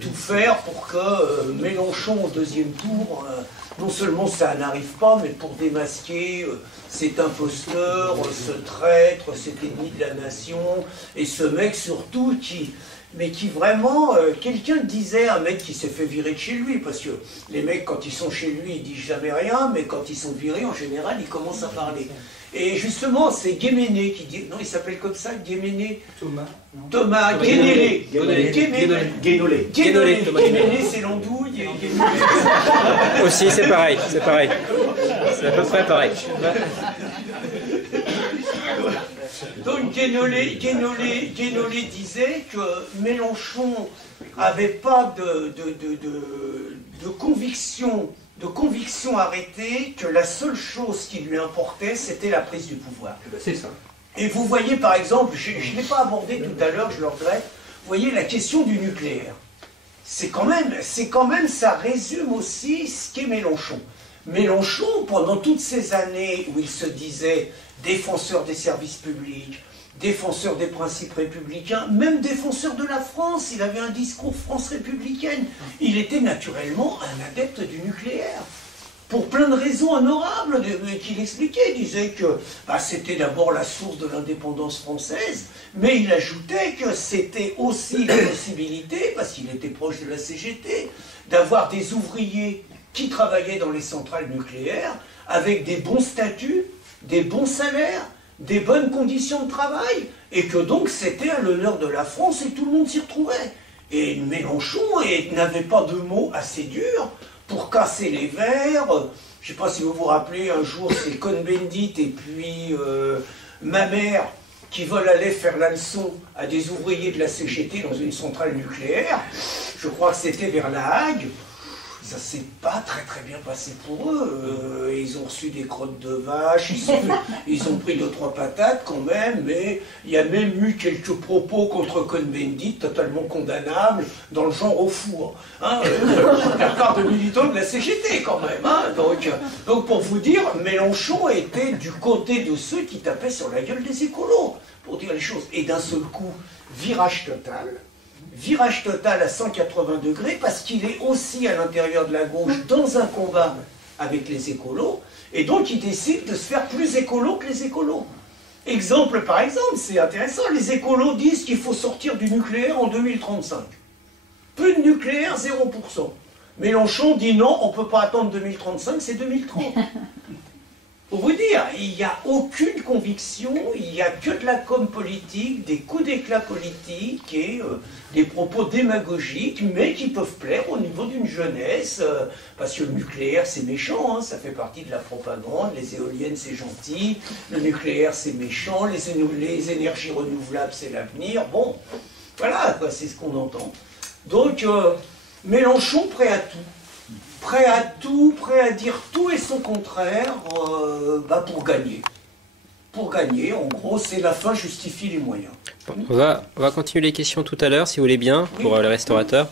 tout faire pour que Mélenchon au 2e tour, non seulement ça n'arrive pas, mais pour démasquer cet imposteur, ce traître, cet ennemi de la nation, et ce mec surtout qui vraiment, quelqu'un disait, un mec qui s'est fait virer de chez lui, parce que les mecs quand ils sont chez lui ils disent jamais rien, mais quand ils sont virés en général ils commencent à parler. Et justement c'est Guéméné qui dit, non il s'appelle comme ça, Guéméné, Thomas Guénolé, Guénolé, c'est l'andouille et Guénolé. Aussi c'est pareil, c'est à peu près pareil. Donc Guénolé disait que Mélenchon n'avait pas de conviction arrêtée, que la seule chose qui lui importait, c'était la prise du pouvoir. C'est ça. Et vous voyez par exemple, je ne l'ai pas abordé tout à l'heure, je le regrette, vous voyez la question du nucléaire. C'est quand même, ça résume aussi ce qu'est Mélenchon. Mélenchon, pendant toutes ces années où il se disait défenseur des services publics, défenseur des principes républicains, même défenseur de la France, il avait un discours France républicaine. Il était naturellement un adepte du nucléaire. Pour plein de raisons honorables qu'il expliquait. Il disait que c'était d'abord la source de l'indépendance française, mais il ajoutait que c'était aussi la possibilité, parce qu'il était proche de la CGT, d'avoir des ouvriers qui travaillaient dans les centrales nucléaires avec des bons statuts, des bons salaires, des bonnes conditions de travail, et que donc c'était à l'honneur de la France et tout le monde s'y retrouvait. Et Mélenchon n'avait pas de mots assez durs pour casser les verres. Je ne sais pas si vous vous rappelez, un jour c'est Cohn-Bendit et puis ma mère qui veulent aller faire la leçon à des ouvriers de la CGT dans une centrale nucléaire. Je crois que c'était vers La Hague. Ça s'est pas très bien passé pour eux. Ils ont reçu des crottes de vache, ils ont pris 2-3 patates quand même, mais il y a même eu quelques propos contre Cohn-Bendit totalement condamnables, dans le genre au four. Hein, de la part de militants de la CGT quand même. Hein, donc pour vous dire, Mélenchon était du côté de ceux qui tapaient sur la gueule des écolos, pour dire les choses. Et d'un seul coup, virage total à 180 degrés, parce qu'il est aussi à l'intérieur de la gauche dans un combat avec les écolos, et donc il décide de se faire plus écolo que les écolos. Exemple par exemple, c'est intéressant, les écolos disent qu'il faut sortir du nucléaire en 2035. Plus de nucléaire, 0%. Mélenchon dit non, on ne peut pas attendre 2035, c'est 2030. Pour vous dire, il n'y a aucune conviction, il n'y a que de la com politique, des coups d'éclat politiques et des propos démagogiques, mais qui peuvent plaire au niveau d'une jeunesse, parce que le nucléaire c'est méchant, hein, ça fait partie de la propagande, les éoliennes c'est gentil, le nucléaire c'est méchant, les énergies renouvelables c'est l'avenir, bon, voilà, c'est ce qu'on entend. Donc, Mélenchon prêt à tout. Prêt à dire tout et son contraire pour gagner. Pour gagner, en gros, c'est la fin justifie les moyens. Bon, on va continuer les questions tout à l'heure, si vous voulez bien, pour les restaurateurs.